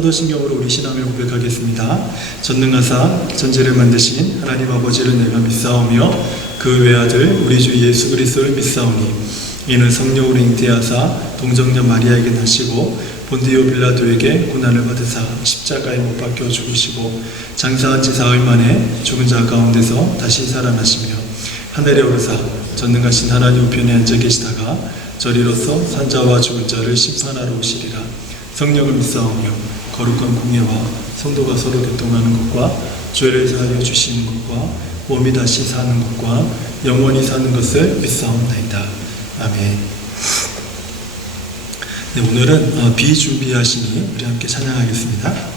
사도신경으로 우리 신앙을 고백하겠습니다. 전능하사 전지를 만드신 하나님 아버지를 내가 믿사오며 그 외아들 우리 주 예수 그리스도를 믿사오니 이는 성령으로 잉태하사 동정녀 마리아에게 나시고 본디오 빌라도에게 고난을 받으사 십자가에 못 박혀 죽으시고 장사한 지 사흘 만에 죽은 자 가운데서 다시 살아나시며 하늘에 오르사 전능하신 하나님 우편에 앉아 계시다가 저리로서 산자와 죽은 자를 심판하러 오시리라. 성령을 믿사오며 거룩한 공예와 성도가 서로 교통하는 것과 죄를 사하여 주시는 것과 몸이 다시 사는 것과 영원히 사는 것을 믿사옵나이다. 아멘. 네, 오늘은 비준비하시니 우리 함께 찬양하겠습니다.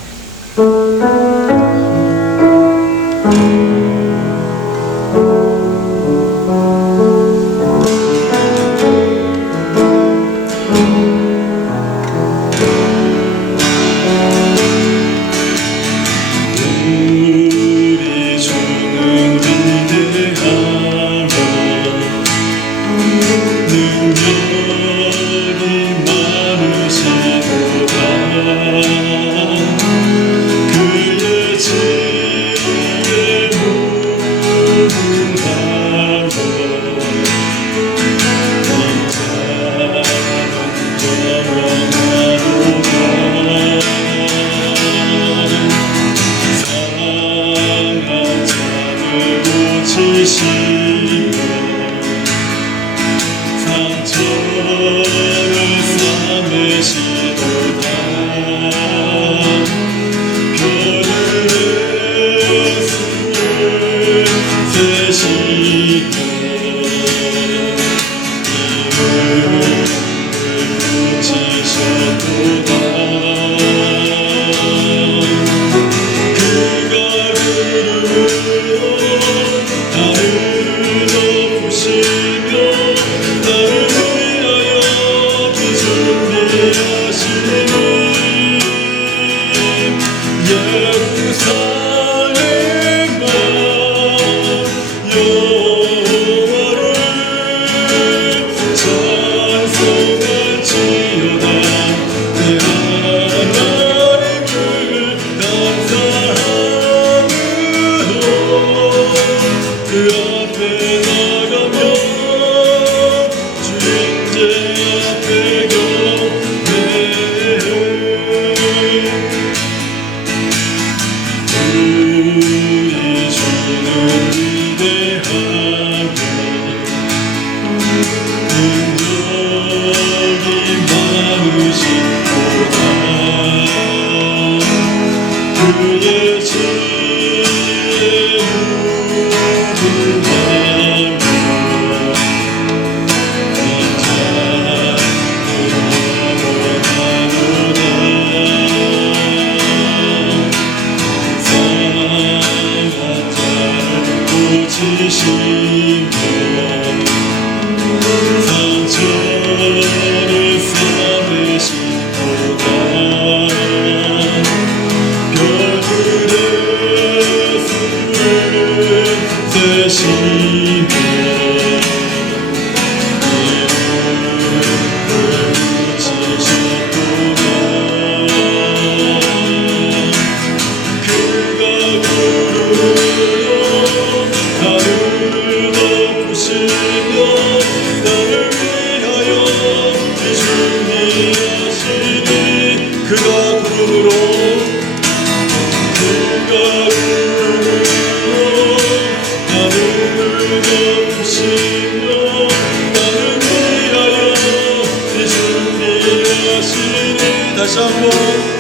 다시 한번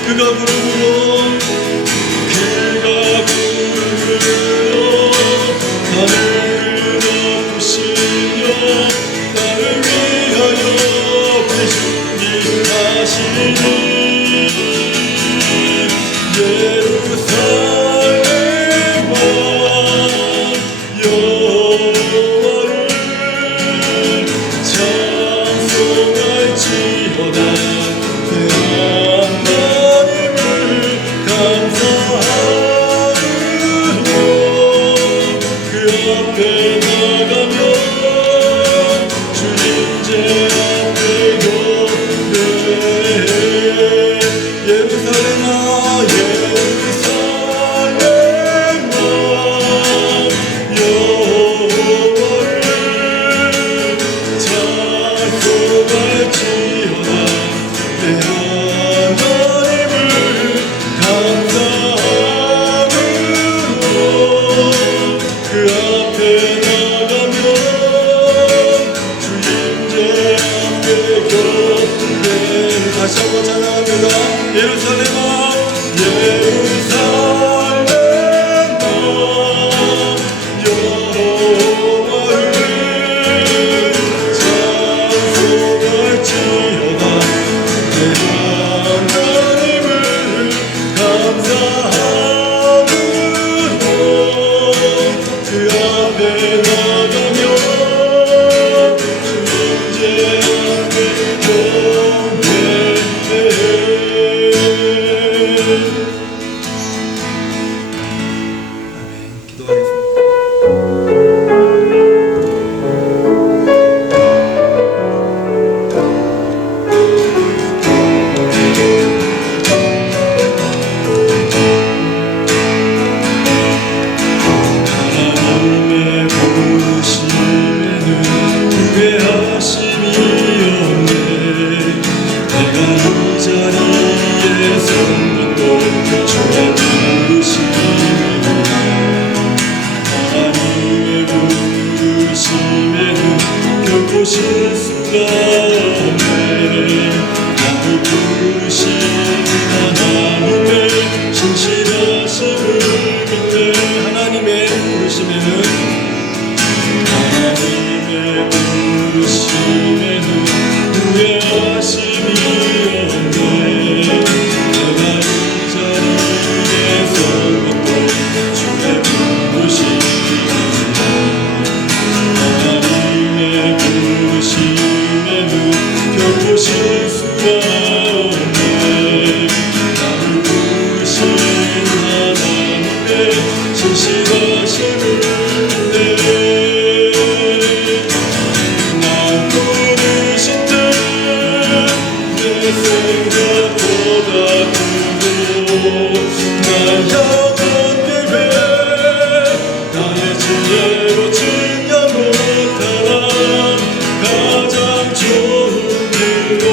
그가 부르므로 나를 덮으시며 나를 위하여 준비하시니 예루살렘아 여호와를 찬송할지어다. 예루살렘아 예루살렘아 여호와를 찬송할지어다. 내 하나님을 감사하므로 그 앞에 나가며 주제 앞에 경배해. 기도하겠습니다. 하나님의 보시에는 후회하심이 없네. 내가 이 자리에 선 것도 주의 부르심이구나. 하나님의 부르심에는 결코 실수가 없네. 나를 부르신 하나님의 신실하심을 믿네. 하나님의 부르심에는 후회하심이 없네. 내가 이 자리에 선 것도 주의 부르심이구나. 하나님의 부르심에는 결코 실수가 없네. 나를 부르신 하나님의 신실하심을 믿네. 날 부르신 뜻내 생각보다 크고 날 향한 계획 나의 지혜로 증명 못하나 가장 좋은 길로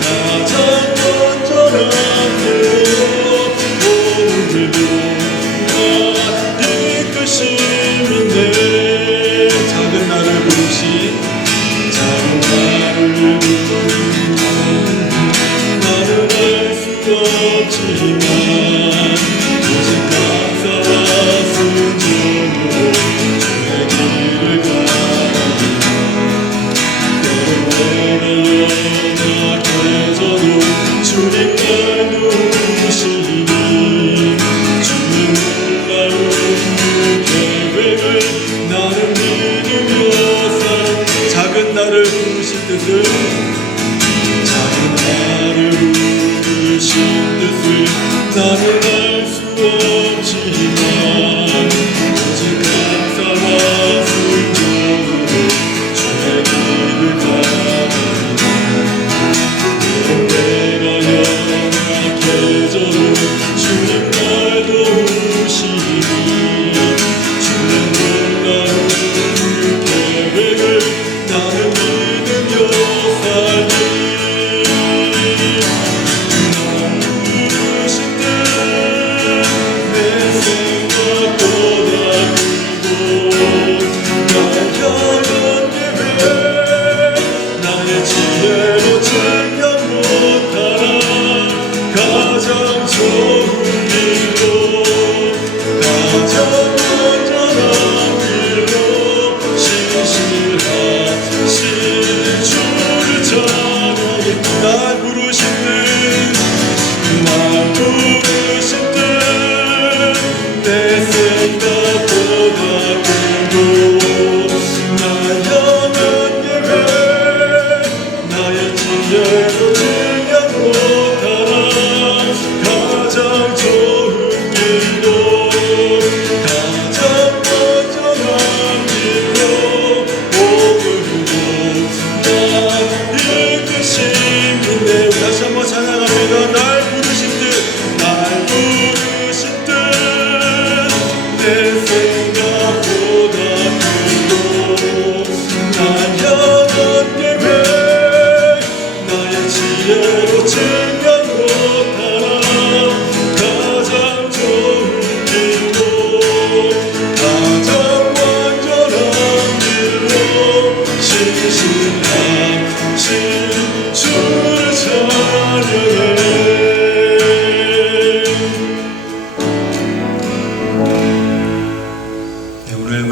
가장 건전한 길로 오늘도 나 이끄심인데 작은 나를 부르신 작은 나를 부르신 나는 알 수 없지만 오직 감사와 순종으로 주의 길을 가리라. 때로 내가 연약해져도 주님 날 도우시니 주의 놀라운 그 계획을 나는 믿으며 살아. 작은 나를 부르신 뜻을 작은 나를 부르신 뜻을 나는 알 수 없지만 오직 감사와 순종으로 주의 길을 가리라. 내가 연약해져도 주님 날 도우시니 주의 놀라운 그 계획을 나는 믿으며 살리. 날 부르신 뜻 내 생각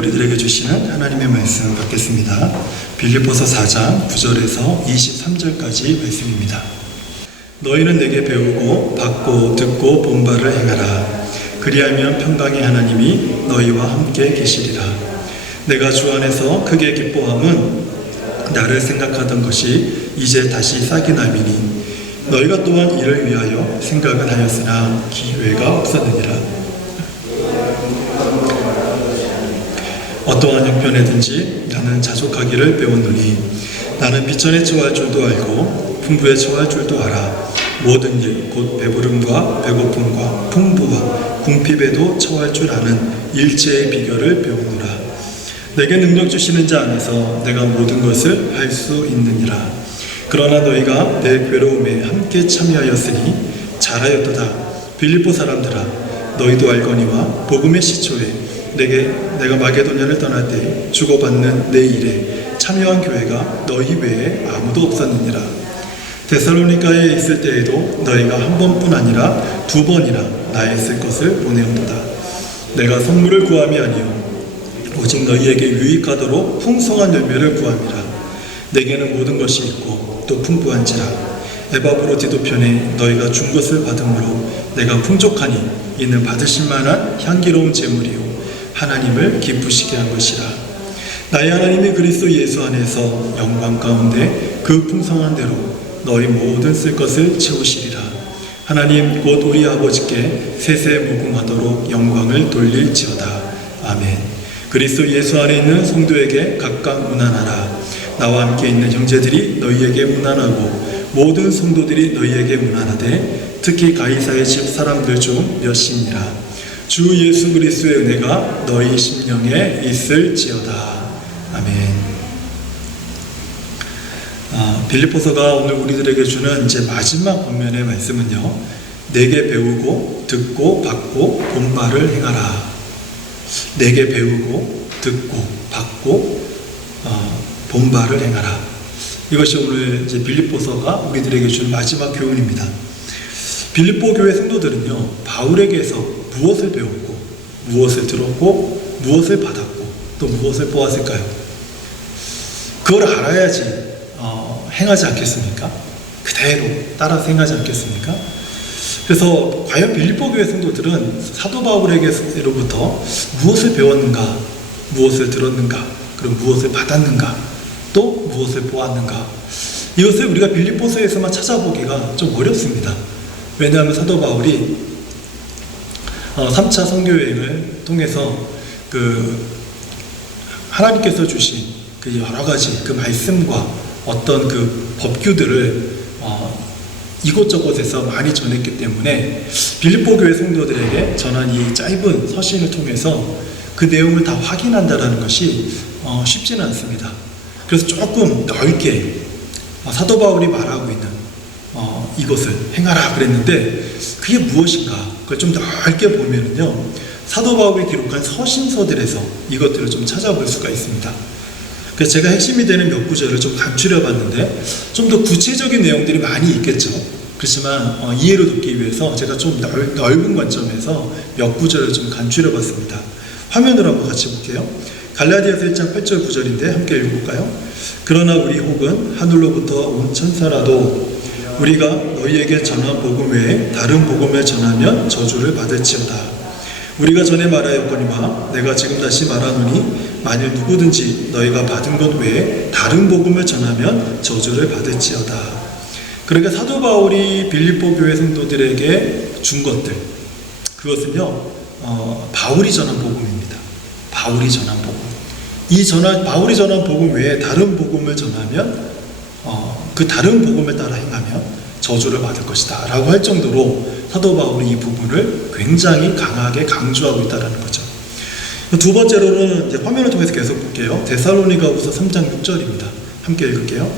우리들에게 주시는 하나님의 말씀 받겠습니다. 빌립보서 4장 9절에서 23절까지 말씀입니다. 너희는 내게 배우고 받고 듣고 본 바를 행하라. 그리하면 평강의 하나님이 너희와 함께 계시리라. 내가 주 안에서 크게 기뻐함은 나를 생각하던 것이 이제 다시 싹이 남이니 너희가 또한 이를 위하여 생각은 하였으나 기회가 없었느니라. 어떠한 형편에든지 나는 자족하기를 배웠노니 나는 비천에 처할 줄도 알고 풍부에 처할 줄도 알아. 모든 일 곧 배부름과 배고픔과 풍부와 궁핍에도 처할 줄 아는 일체의 비결을 배우노라. 내게 능력 주시는 자 안에서 내가 모든 것을 할 수 있느니라. 그러나 너희가 내 괴로움에 함께 참여하였으니 잘하였도다. 빌립보 사람들아, 너희도 알거니와 복음의 시초에 내가 마게도냐를 떠날 때 주고받는 내 일에 참여한 교회가 너희 외에 아무도 없었느니라. 데살로니가에 있을 때에도 너희가 한 번뿐 아니라 2번이나 나의 쓸 것을 보내온도다. 내가 선물을 구함이 아니요 오직 너희에게 유익하도록 풍성한 열매를 구함이라. 내게는 모든 것이 있고 또 풍부한지라. 에바브로디도 편에 너희가 준 것을 받음으로 내가 풍족하니 이는 받으실 만한 향기로운 제물이요 하나님을 기쁘시게 한 것이라. 나의 하나님이 그리스도 예수 안에서 영광 가운데 그 풍성한 대로 너희 모든 쓸 것을 채우시리라. 하나님 곧 우리 아버지께 세세무궁하도록 영광을 돌릴지어다. 아멘. 그리스도 예수 안에 있는 성도에게 각각 문안하라. 나와 함께 있는 형제들이 너희에게 문안하고 모든 성도들이 너희에게 문안하되 특히 가이사의 집 사람들 중 몇이니라. 주 예수 그리스도의 은혜가 너희 심령에 있을지어다. 아멘. 빌립보서가 오늘 우리들에게 주는 이제 마지막 본면의 말씀은요, 내게 배우고 듣고 받고 본 바를 행하라. 내게 배우고 듣고 받고 본 바를 행하라. 이것이 오늘 이제 빌립보서가 우리들에게 주는 마지막 교훈입니다. 빌립보 교회 성도들은요, 바울에게서 무엇을 배웠고 무엇을 들었고 무엇을 받았고 또 무엇을 보았을까요? 그걸 알아야지 행하지 않겠습니까? 그대로 따라서 행하지 않겠습니까? 그래서 과연 빌립보 교회 성도들은 사도 바울에게로부터 무엇을 배웠는가, 무엇을 들었는가, 그리고 무엇을 받았는가, 또 무엇을 보았는가? 이것을 우리가 빌립보서에서만 찾아보기가 좀 어렵습니다. 왜냐하면 사도 바울이 3차 선교여행을 통해서 하나님께서 주신 그 여러 가지 그 말씀과 어떤 그 법규들을 이곳저곳에서 많이 전했기 때문에 빌립보 교회 성도들에게 전한 이 짧은 서신을 통해서 그 내용을 다 확인한다는 것이 쉽지는 않습니다. 그래서 조금 넓게 사도 바울이 말하고 있는 이것을 행하라 그랬는데 그게 무엇인가? 그걸 좀 넓게 보면은요, 사도 바울이 기록한 서신서들에서 이것들을 좀 찾아볼 수가 있습니다. 그래서 제가 핵심이 되는 몇 구절을 좀 간추려 봤는데 좀 더 구체적인 내용들이 많이 있겠죠. 그렇지만 이해를 돕기 위해서 제가 좀 넓은 관점에서 몇 구절을 좀 간추려 봤습니다. 화면으로 한번 같이 볼게요. 갈라디아서 1장 8절 9절인데 함께 읽어볼까요? 그러나 우리 혹은 하늘로부터 온 천사라도 우리가 너희에게 전한 복음 외에 다른 복음을 전하면 저주를 받을지어다. 우리가 전에 말하였거니와 내가 지금 다시 말하노니 만일 누구든지 너희가 받은 것 외에 다른 복음을 전하면 저주를 받을지어다. 그러니까 사도 바울이 빌립보 교회 성도들에게 준 것들, 그것은요 바울이 전한 복음입니다. 바울이 전한 복음. 바울이 전한 복음 외에 다른 복음을 전하면 그 다른 복음을 따라 행하면 저주를 받을 것이다 라고 할 정도로 사도 바울이 이 부분을 굉장히 강하게 강조하고 있다는 거죠. 두 번째로는 이제 화면을 통해서 계속 볼게요. 데살로니가후서 3장 6절입니다. 함께 읽을게요.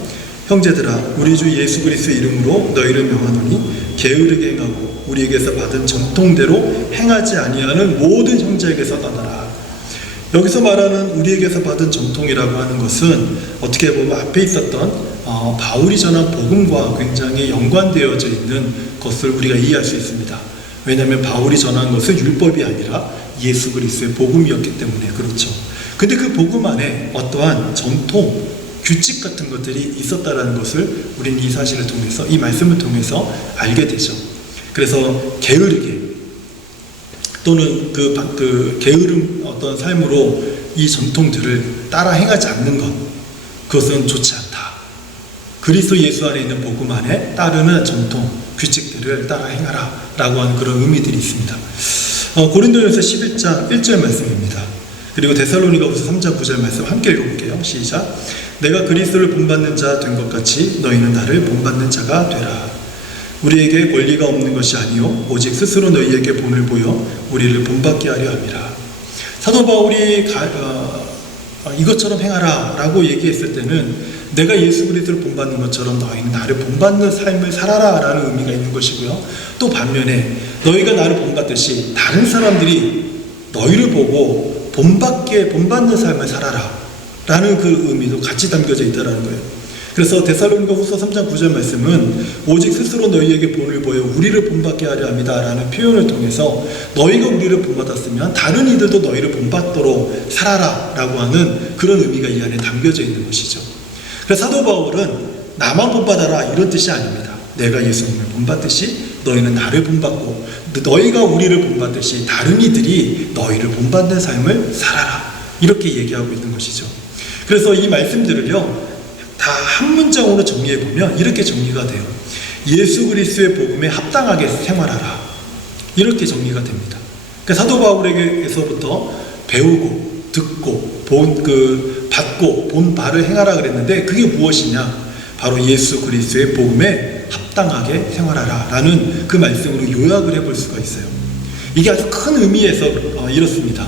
형제들아, 우리 주 예수 그리스도의 이름으로 너희를 명하노니 게으르게 행하고 우리에게서 받은 정통대로 행하지 아니하는 모든 형제에게서 떠나라. 여기서 말하는 우리에게서 받은 정통이라고 하는 것은 어떻게 보면 앞에 있었던 바울이 전한 복음과 굉장히 연관되어져 있는 것을 우리가 이해할 수 있습니다. 왜냐하면 바울이 전한 것은 율법이 아니라 예수 그리스도의 복음이었기 때문에 그렇죠. 근데 그 복음 안에 어떠한 전통, 규칙 같은 것들이 있었다라는 것을 우리는 이 사실을 통해서, 이 말씀을 통해서 알게 되죠. 그래서 게으르게 또는 게으름 어떤 삶으로 이 전통들을 따라 행하지 않는 것, 그것은 좋지 않다. 그리스도 예수 안에 있는 복음 안에 따르는 전통, 규칙들을 따라 행하라 라고 하는 그런 의미들이 있습니다. 고린도전서 11장 1절 말씀입니다. 그리고 데살로니가후서 3장 9절 말씀 함께 읽어볼게요. 시작. 내가 그리스도를 본받는 자 된 것 같이 너희는 나를 본받는 자가 되라. 우리에게 권리가 없는 것이 아니요 오직 스스로 너희에게 본을 보여 우리를 본받게 하려 함이라. 사도 바울이 이것처럼 행하라 라고 얘기했을 때는 내가 예수 그리스도를 본받는 것처럼 너희는 나를 본받는 삶을 살아라 라는 의미가 있는 것이고요. 또 반면에 너희가 나를 본받듯이 다른 사람들이 너희를 보고 본받는 삶을 살아라 라는 그 의미도 같이 담겨져 있다는 거예요. 그래서 데살로니가후서 3장 9절 말씀은 오직 스스로 너희에게 본을 보여 우리를 본받게 하려 합니다 라는 표현을 통해서 너희가 우리를 본받았으면 다른 이들도 너희를 본받도록 살아라 라고 하는 그런 의미가 이 안에 담겨져 있는 것이죠. 그래서 사도 바울은 나만 본받아라 이런 뜻이 아닙니다. 내가 예수님을 본받듯이 너희는 나를 본받고 너희가 우리를 본받듯이 다른 이들이 너희를 본받는 삶을 살아라 이렇게 얘기하고 있는 것이죠. 그래서 이 말씀들을요 다 한 문장으로 정리해보면 이렇게 정리가 돼요. 예수 그리스도의 복음에 합당하게 생활하라 이렇게 정리가 됩니다. 그러니까 사도 바울에게서부터 배우고 듣고 받고 본 바를 행하라 그랬는데 그게 무엇이냐? 바로 예수 그리스도의 복음에 합당하게 생활하라 라는 그 말씀으로 요약을 해볼 수가 있어요. 이게 아주 큰 의미에서 이렇습니다.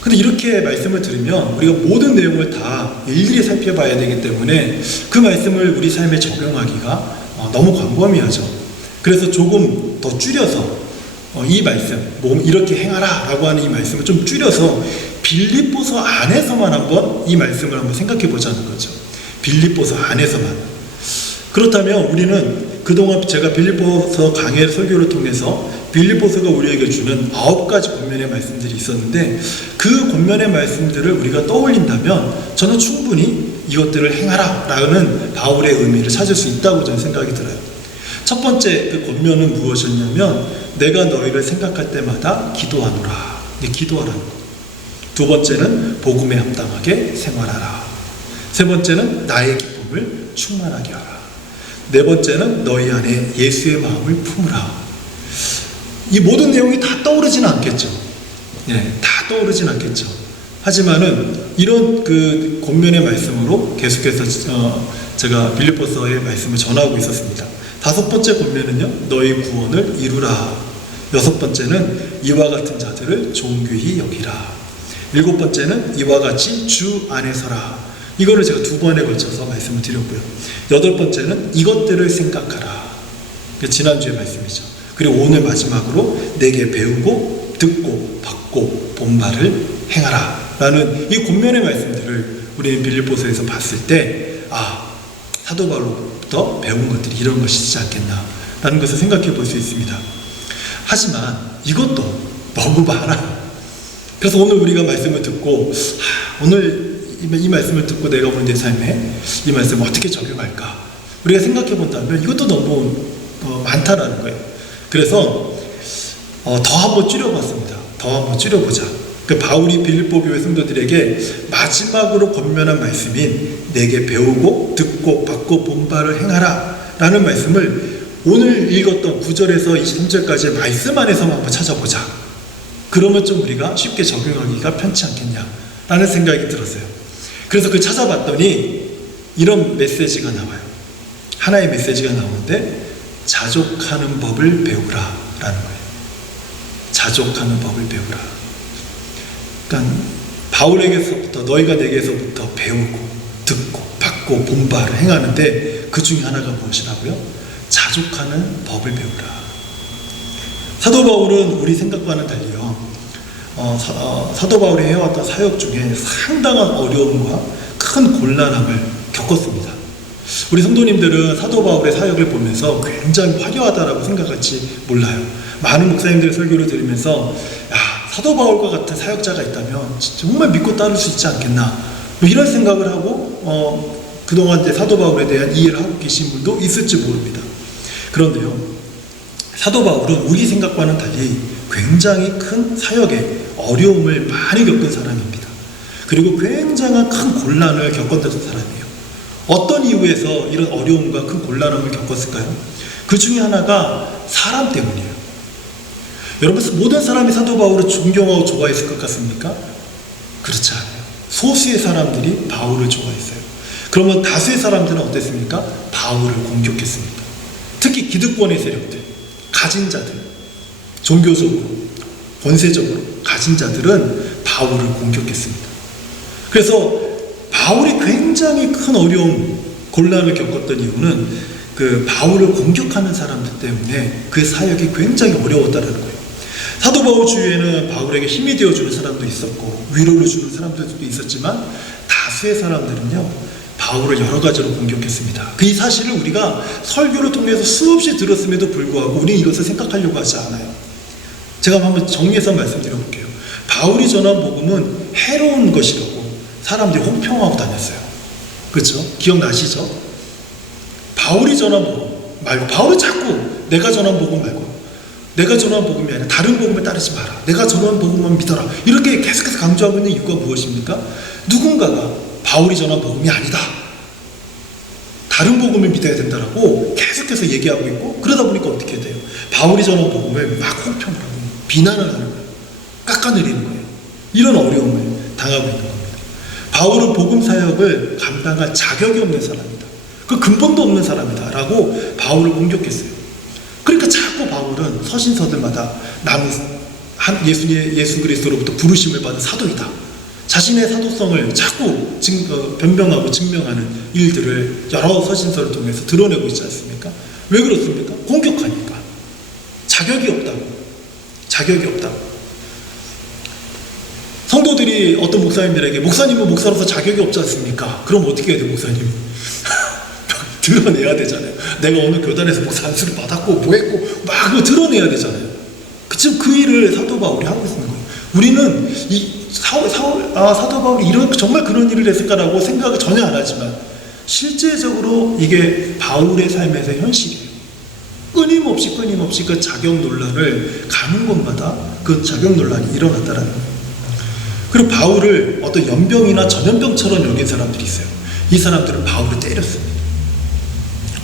근데 이렇게 말씀을 들으면 우리가 모든 내용을 다 일일이 살펴봐야 되기 때문에 그 말씀을 우리 삶에 적용하기가 너무 광범위하죠. 그래서 조금 더 줄여서 이 말씀, 이렇게 행하라 라고 하는 이 말씀을 좀 줄여서 빌립보서 안에서만 한번 이 말씀을 한번 생각해 보자는 거죠. 빌립보서 안에서만. 그렇다면 우리는 그동안 제가 빌립보서 강해 설교를 통해서 빌립보서가 우리에게 주는 9가지 권면의 말씀들이 있었는데 그 권면의 말씀들을 우리가 떠올린다면 저는 충분히 이것들을 행하라 라는 바울의 의미를 찾을 수 있다고 저는 생각이 들어요. 첫 번째 그 권면은 무엇이었냐면 내가 너희를 생각할 때마다 기도하노라. 기도하라는 것. 두 번째는 복음에 합당하게 생활하라. 세 번째는 나의 기쁨을 충만하게 하라. 네 번째는 너희 안에 예수의 마음을 품으라. 이 모든 내용이 다 떠오르지는 않겠죠. 다 떠오르진 않겠죠. 하지만은 이런 그 권면의 말씀으로 계속해서 제가 빌립보서의 말씀을 전하고 있었습니다. 다섯 번째 권면은요, 너희 구원을 이루라. 여섯 번째는 이와 같은 자들을 존귀히 여기라. 일곱 번째는 이와 같이 주 안에 서라. 이거를 제가 2번에 걸쳐서 말씀을 드렸고요. 여덟 번째는 이것들을 생각하라. 지난주의 말씀이죠. 그리고 오늘 마지막으로 내게 배우고 듣고 받고 본 바를 행하라 라는 이 권면의 말씀들을 우리는 빌립보서에서 봤을 때 사도 바울로부터 배운 것들이 이런 것이지 않겠나 라는 것을 생각해 볼 수 있습니다. 하지만 이것도 너무 많아. 그래서 오늘 우리가 말씀을 듣고 오늘 이 말씀을 듣고 내가 오늘 내 삶에 이 말씀을 어떻게 적용할까 우리가 생각해 본다면 이것도 너무 많다라는 거예요. 그래서 더 한번 줄여봤습니다. 더 한번 줄여보자. 바울이 빌립보 교회 성도들에게 마지막으로 권면한 말씀인 내게 배우고 듣고 받고 본 바를 행하라 라는 말씀을 오늘 읽었던 9절에서 23절까지의 말씀 안에서만 한번 찾아보자. 그러면 좀 우리가 쉽게 적용하기가 편치 않겠냐 라는 생각이 들었어요. 그래서 찾아봤더니 이런 메시지가 나와요. 하나의 메시지가 나오는데 자족하는 법을 배우라 라는 거예요. 자족하는 법을 배우라. 그러니까 바울에게서부터 너희가 내게서부터 배우고 듣고 받고 본 바를 행하는데 그 중에 하나가 무엇이라고요? 자족하는 법을 배우라. 사도 바울은 우리 생각과는 달리요. 사도 바울이 해왔던 사역 중에 상당한 어려움과 큰 곤란함을 겪었습니다. 우리 성도님들은 사도 바울의 사역을 보면서 굉장히 화려하다라고 생각할지 몰라요. 많은 목사님들의 설교를 들으면서 사도 바울과 같은 사역자가 있다면 정말 믿고 따를 수 있지 않겠나, 뭐 이런 생각을 하고 그동안 이제 사도 바울에 대한 이해를 하고 계신 분도 있을지 모릅니다. 그런데요, 사도 바울은 우리 생각과는 달리 굉장히 큰 사역의 어려움을 많이 겪은 사람입니다. 그리고 굉장한 큰 곤란을 겪었던 사람이에요. 어떤 이유에서 이런 어려움과 큰 곤란함을 겪었을까요? 그 중에 하나가 사람 때문이에요. 여러분, 모든 사람이 사도 바울을 존경하고 좋아했을 것 같습니까? 그렇지 않아요. 소수의 사람들이 바울을 좋아했어요. 그러면 다수의 사람들은 어땠습니까? 바울을 공격했습니다. 특히 기득권의 세력들, 가진 자들, 종교적으로, 권세적으로 가진 자들은 바울을 공격했습니다. 그래서 바울이 굉장히 큰 어려움, 곤란을 겪었던 이유는 그 바울을 공격하는 사람들 때문에 그 사역이 굉장히 어려웠다는 거예요. 사도 바울 주위에는 바울에게 힘이 되어주는 사람도 있었고 위로를 주는 사람들도 있었지만 다수의 사람들은요, 바울을 여러 가지로 공격했습니다. 그 사실을 우리가 설교를 통해서 수없이 들었음에도 불구하고 우리는 이것을 생각하려고 하지 않아요. 제가 한번 정리해서 말씀드려볼게요. 바울이 전한 복음은 해로운 것이라고 사람들이 혹평하고 다녔어요. 그렇죠? 기억나시죠? 바울이 전한 복음 말고, 바울이 자꾸 내가 전한 복음 말고, 내가 전한 복음이 아니라 다른 복음을 따르지 마라, 내가 전한 복음만 믿어라, 이렇게 계속해서 강조하고 있는 이유가 무엇입니까? 누군가가 바울이 전한 복음이 아니다, 다른 복음을 믿어야 된다라고 계속해서 얘기하고 있고, 그러다 보니까 어떻게 돼요? 바울이 전한 복음을 막 혹평을 하고 비난을 하는 거예요. 깎아내리는 거예요. 이런 어려움을 당하고 있는 겁니다. 바울은 복음 사역을 감당할 자격이 없는 사람이다, 그 근본도 없는 사람이다 라고 바울을 공격했어요. 그러니까 자꾸 바울은 서신서들마다 나는 예수 그리스도로부터 부르심을 받은 사도이다, 자신의 사도성을 자꾸 변명하고 증명하는 일들을 여러 서신서를 통해서 드러내고 있지 않습니까? 왜 그렇습니까? 공격하니까. 자격이 없다고. 성도들이 어떤 목사님들에게 목사님은 목사로서 자격이 없지 않습니까? 그럼 어떻게 해야 돼, 목사님? 드러내야 되잖아요. 내가 어느 교단에서 목사 안수를 받았고 뭐 했고 막 그거 드러내야 되잖아요. 지금 그 일을 사도 바울이 하고 있는 거예요. 우리는 사도 바울이 정말 그런 일을 했을까라고 생각을 전혀 안 하지만 실제적으로 이게 바울의 삶에서 현실이에요. 끊임없이 그 자격 논란을 가는 곳마다 그 자격 논란이 일어났다라는 거예요. 그리고 바울을 어떤 연병이나 전염병처럼 여긴 사람들이 있어요. 이 사람들은 바울을 때렸습니다.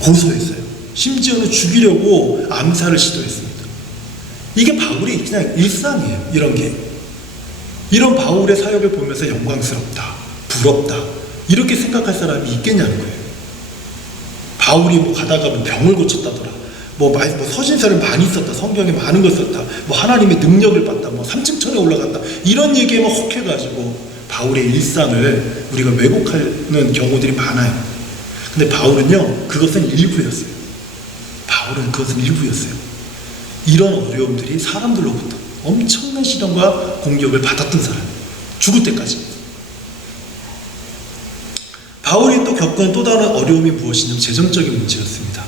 고소했어요. 심지어는 죽이려고 암살을 시도했습니다. 이게 바울의 그냥 일상이에요. 이런 바울의 사역을 보면서 영광스럽다, 부럽다, 이렇게 생각할 사람이 있겠냐는 거예요. 바울이 가다가 병을 고쳤다더라, 서신서를 많이 썼다, 성경에 많은 걸 썼다, 하나님의 능력을 받다, 3층천에 올라갔다, 이런 얘기에만 혹해가지고 바울의 일상을 우리가 왜곡하는 경우들이 많아요. 근데 바울은요, 그것은 일부였어요. 이런 어려움들이 사람들로부터 엄청난 시련과 공격을 받았던 사람이에요. 죽을 때까지. 바울이 또 겪은 또 다른 어려움이 무엇이냐면 재정적인 문제였습니다.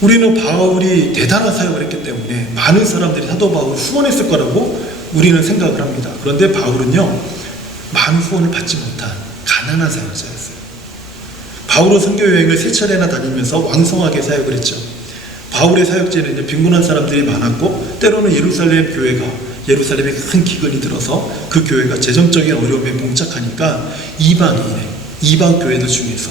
우리는 바울이 대단한 사역을 했기 때문에 많은 사람들이 사도 바울을 후원했을 거라고 우리는 생각을 합니다. 그런데 바울은요, 많은 후원을 받지 못한 가난한 사역자였어요. 바울은 선교 여행을 3차례나 다니면서 왕성하게 사역을 했죠. 바울의 사역지에는 빈곤한 사람들이 많았고, 때로는 예루살렘에 큰 기근이 들어서 그 교회가 재정적인 어려움에 봉착하니까 이방 교회들 중에서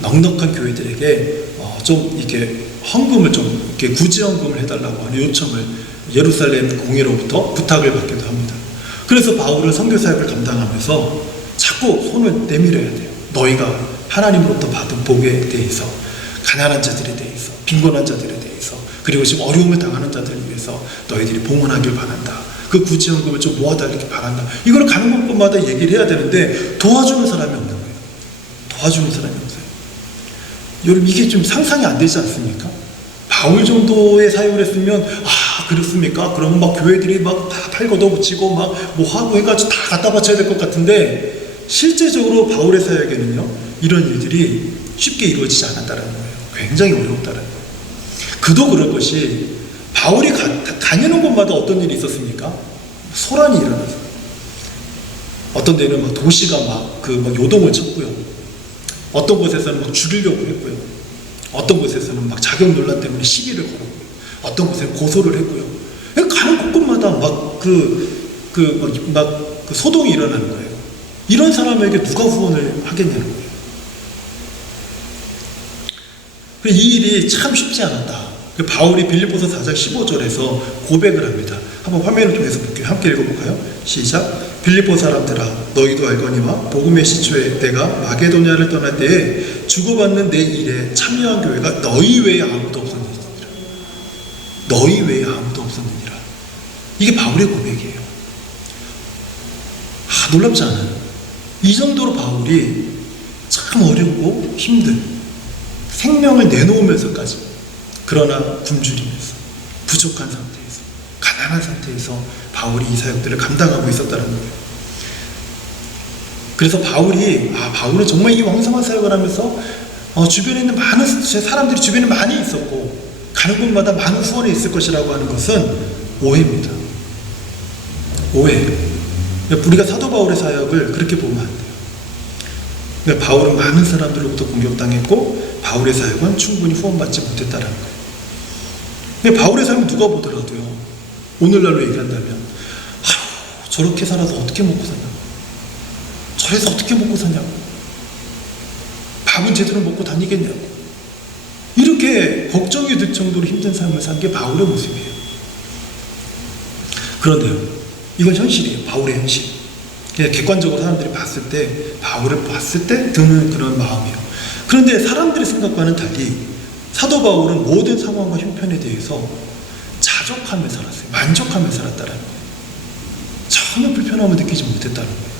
넉넉한 교회들에게 좀 이렇게 헌금을 이렇게 구제헌금을 해달라고 하는 요청을 예루살렘 공회로부터 부탁을 받기도 합니다. 그래서 바울은 선교 사역을 감당하면서 자꾸 손을 내밀어야 돼요. 너희가 하나님으로부터 받은 복에 대해서, 가난한 자들에 대해서, 빈곤한 자들에 대해서, 그리고 지금 어려움을 당하는 자들을 위해서 너희들이 봉헌하길 바란다. 그 구제헌금을 좀 모아달라고 바란다. 이걸 가는 곳마다 얘기를 해야 되는데 도와주는 사람이 없는 거예요. 여러분, 이게 좀 상상이 안 되지 않습니까? 바울 정도의 사역을 했으면 그렇습니까? 그러면 교회들이 다 팔 걷어붙이고 하고 해가지고 다 갖다 바쳐야 될 것 같은데, 실제적으로 바울의 사역에는요, 이런 일들이 쉽게 이루어지지 않았다는 거예요. 굉장히 어려웠다는 거예요. 그도 그럴 것이 바울이 다니는 곳마다 어떤 일이 있었습니까? 소란이 일어났어요. 어떤 데는 막 도시가 막 요동을 쳤고요. 어떤 곳에서는 막 죽이려고 했고요. 어떤 곳에서는 막 자격 논란 때문에 시비를 걸었고요. 어떤 곳에는 고소를 했고요. 가는 곳곳마다 소동이 일어나는 거예요. 이런 사람에게 누가 후원을 하겠냐는 거예요. 이 일이 참 쉽지 않았다. 바울이 빌립보서 4장 15절에서 고백을 합니다. 한번 화면을 통해서 볼게요. 함께 읽어볼까요? 시작. 빌립보 사람들아, 너희도 알거니와 복음의 시초에 내가 마게도냐를 떠날 때에 주고받는 내 일에 참여한 교회가 너희 외에 아무도 없었느니라. 너희 외에 아무도 없었느니라. 이게 바울의 고백이에요. 놀랍지 않아요? 이 정도로 바울이 참 어렵고 힘든 생명을 내놓으면서까지, 그러나 굶주리면서 부족한 상태에서, 가난한 상태에서 바울이 이 사역들을 감당하고 있었다는 거예요. 그래서 바울은 정말 이 왕성한 사역을 하면서 주변에 있는 많은 사람들이 주변에 많이 있었고 가는 곳마다 많은 후원이 있을 것이라고 하는 것은 오해입니다. 오해예요. 우리가 사도 바울의 사역을 그렇게 보면 안 돼요. 그러니까 바울은 많은 사람들로부터 공격당했고 바울의 사역은 충분히 후원받지 못했다는 거예요. 근데 바울의 삶을 누가 보더라도요, 오늘날로 얘기한다면 저렇게 살아서 어떻게 먹고 사냐고, 저래서 어떻게 먹고 사냐고, 밥은 제대로 먹고 다니겠냐고, 이렇게 걱정이 들 정도로 힘든 삶을 산 게 바울의 모습이에요. 그런데요, 이건 현실이에요. 바울의 현실. 그냥 객관적으로 사람들이 봤을 때, 바울을 봤을 때 드는 그런 마음이에요. 그런데 사람들의 생각과는 달리 사도 바울은 모든 상황과 형편에 대해서 자족하며 살았어요. 만족하며 살았다는 거예요. 전혀 불편함을 느끼지 못했다는 거예요.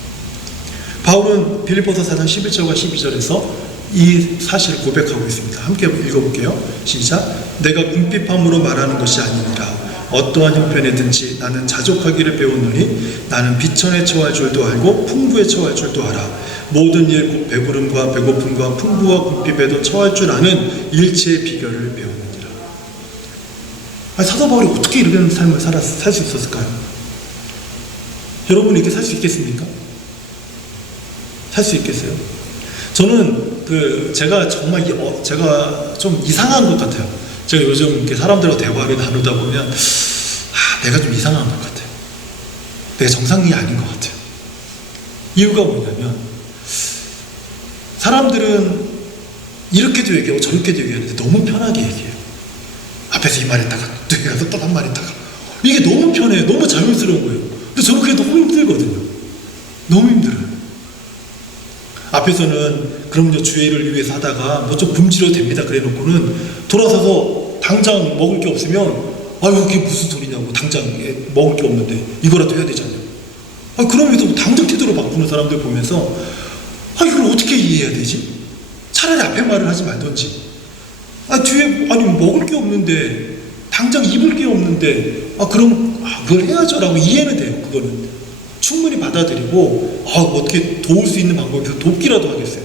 바울은 빌립보서 4장 11절과 12절에서 이 사실을 고백하고 있습니다. 함께 읽어볼게요. 시작. 내가 궁핍함으로 말하는 것이 아니니라. 어떠한 형편에든지 나는 자족하기를 배웠노니 나는 비천에 처할 줄도 알고 풍부에 처할 줄도 알아. 모든 일 곧 배부름과 배고픔과 풍부와 궁핍에도 처할 줄 아는 일체의 비결을 배웠느니라. 사도 바울이 어떻게 이런 삶을 살 수 있었을까요? 여러분 이렇게 살 수 있겠습니까? 살 수 있겠어요? 저는 제가 정말 제가 좀 이상한 것 같아요. 제가 요즘 이렇게 사람들하고 대화를 나누다 보면 내가 좀 이상한 것 같아요. 내가 정상이 아닌 것 같아요. 이유가 뭐냐면 사람들은 이렇게도 얘기하고 저렇게도 얘기하는데 너무 편하게 얘기해요. 앞에서 이 말 했다가 뒤에 가서 또 한 말 했다가, 이게 너무 편해요. 너무 자연스러운 거예요. 근데 저는 그게 너무 힘들거든요. 너무 힘들어요. 앞에서는 그럼요, 주의 일을 위해서 하다가 뭐 좀 굶주려도 됩니다 그래 놓고는 돌아서서 당장 먹을 게 없으면 그게 무슨 소리냐고, 당장 먹을 게 없는데 이거라도 해야 되잖아요. 그럼에도 당장 태도를 바꾸는 사람들 보면서 이걸 어떻게 이해해야 되지? 차라리 앞에 말을 하지 말던지, 뒤에 먹을 게 없는데 당장 입을 게 없는데 그럼 그걸 해야죠 라고 이해는 돼요. 그거는 충분히 받아들이고 어떻게 도울 수 있는 방법이 있어서 돕기라도 하겠어요.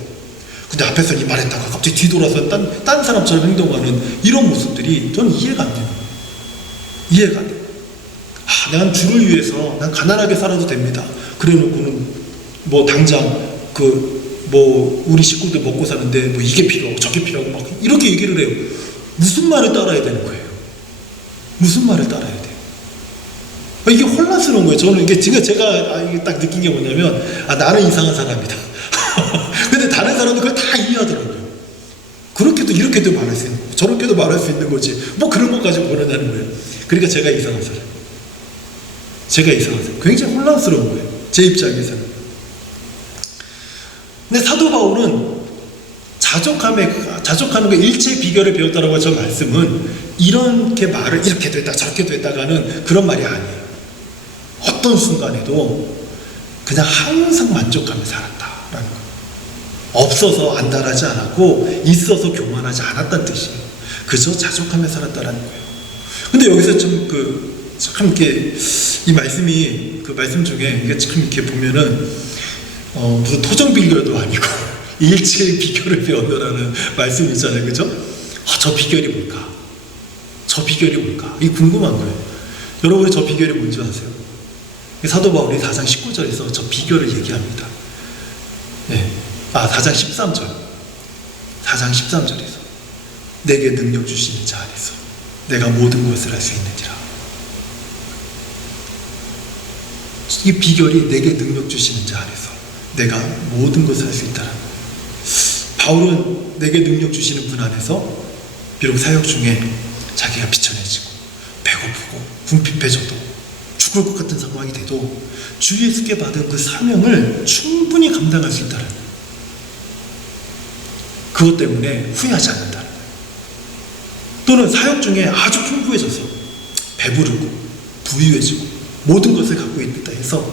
근데 앞에서 이 말했다가 갑자기 뒤돌아서 딴 사람처럼 행동하는 이런 모습들이 저는 이해가 안 돼요. 이해가 안 돼요. 난 주를 위해서 난 가난하게 살아도 됩니다 그래 놓고는 뭐 당장 우리 식구들 먹고 사는데 이게 필요하고 저게 필요하고 막 이렇게 얘기를 해요. 무슨 말을 따라야 되는 거예요? 무슨 말을 따라야 돼요? 이게 혼란스러운 거예요. 저는 이게 제가 이게 딱 느낀 게 뭐냐면 나는 이상한 사람이다. 근데 다른 사람들 그걸 다 이해하더라고요. 그렇게도 이렇게도 말할 수 있는 거고 저렇게도 말할 수 있는 거지 뭐 그런 것까지 원한다는 거예요. 그러니까 제가 이상한 사람. 굉장히 혼란스러운 거예요. 제 입장에서는. 근데 사도 바울은 자족하는 거 일체의 비결을 배웠다라고 저 말씀은 이렇게 말을 이렇게도 했다가 저렇게도 했다가는 그런 말이 아니에요. 어떤 순간에도 그냥 항상 만족하며 살았다라는 거예요. 없어서 안달하지 않았고 있어서 교만하지 않았다는 뜻이에요. 그저 자족하며 살았다라는 거예요. 근데 여기서 참 이렇게 이 말씀이 말씀 중에 이게 참 이렇게 보면은 무슨 토정 비결도 아니고 일체의 비결을 배웠다라는 말씀이 있잖아요. 그죠? 저 비결이 뭘까? 저 비결이 뭘까? 이게 궁금한 거예요. 여러분이 저 비결이 뭔지 아세요? 사도 바울이 4장 19절에서 저 비결을 얘기합니다. 4장 13절. 4장 13절에서 내게 능력 주시는 자 안에서 내가 모든 것을 할 수 있느니라. 이 비결이 내게 능력 주시는 자 안에서 내가 모든 것을 할 수 있다는 거예요. 바울은 내게 능력 주시는 분 안에서 비록 사역 중에 자기가 비천해지고 배고프고 궁핍해져도 죽을 것 같은 상황이 돼도 주 예수께 받은 그 사명을 충분히 감당할 수 있다는 거예요. 그것 때문에 후회하지 않는다는 거예요. 또는 사역 중에 아주 풍부해져서 배부르고 부유해지고 모든 것을 갖고 있다 해서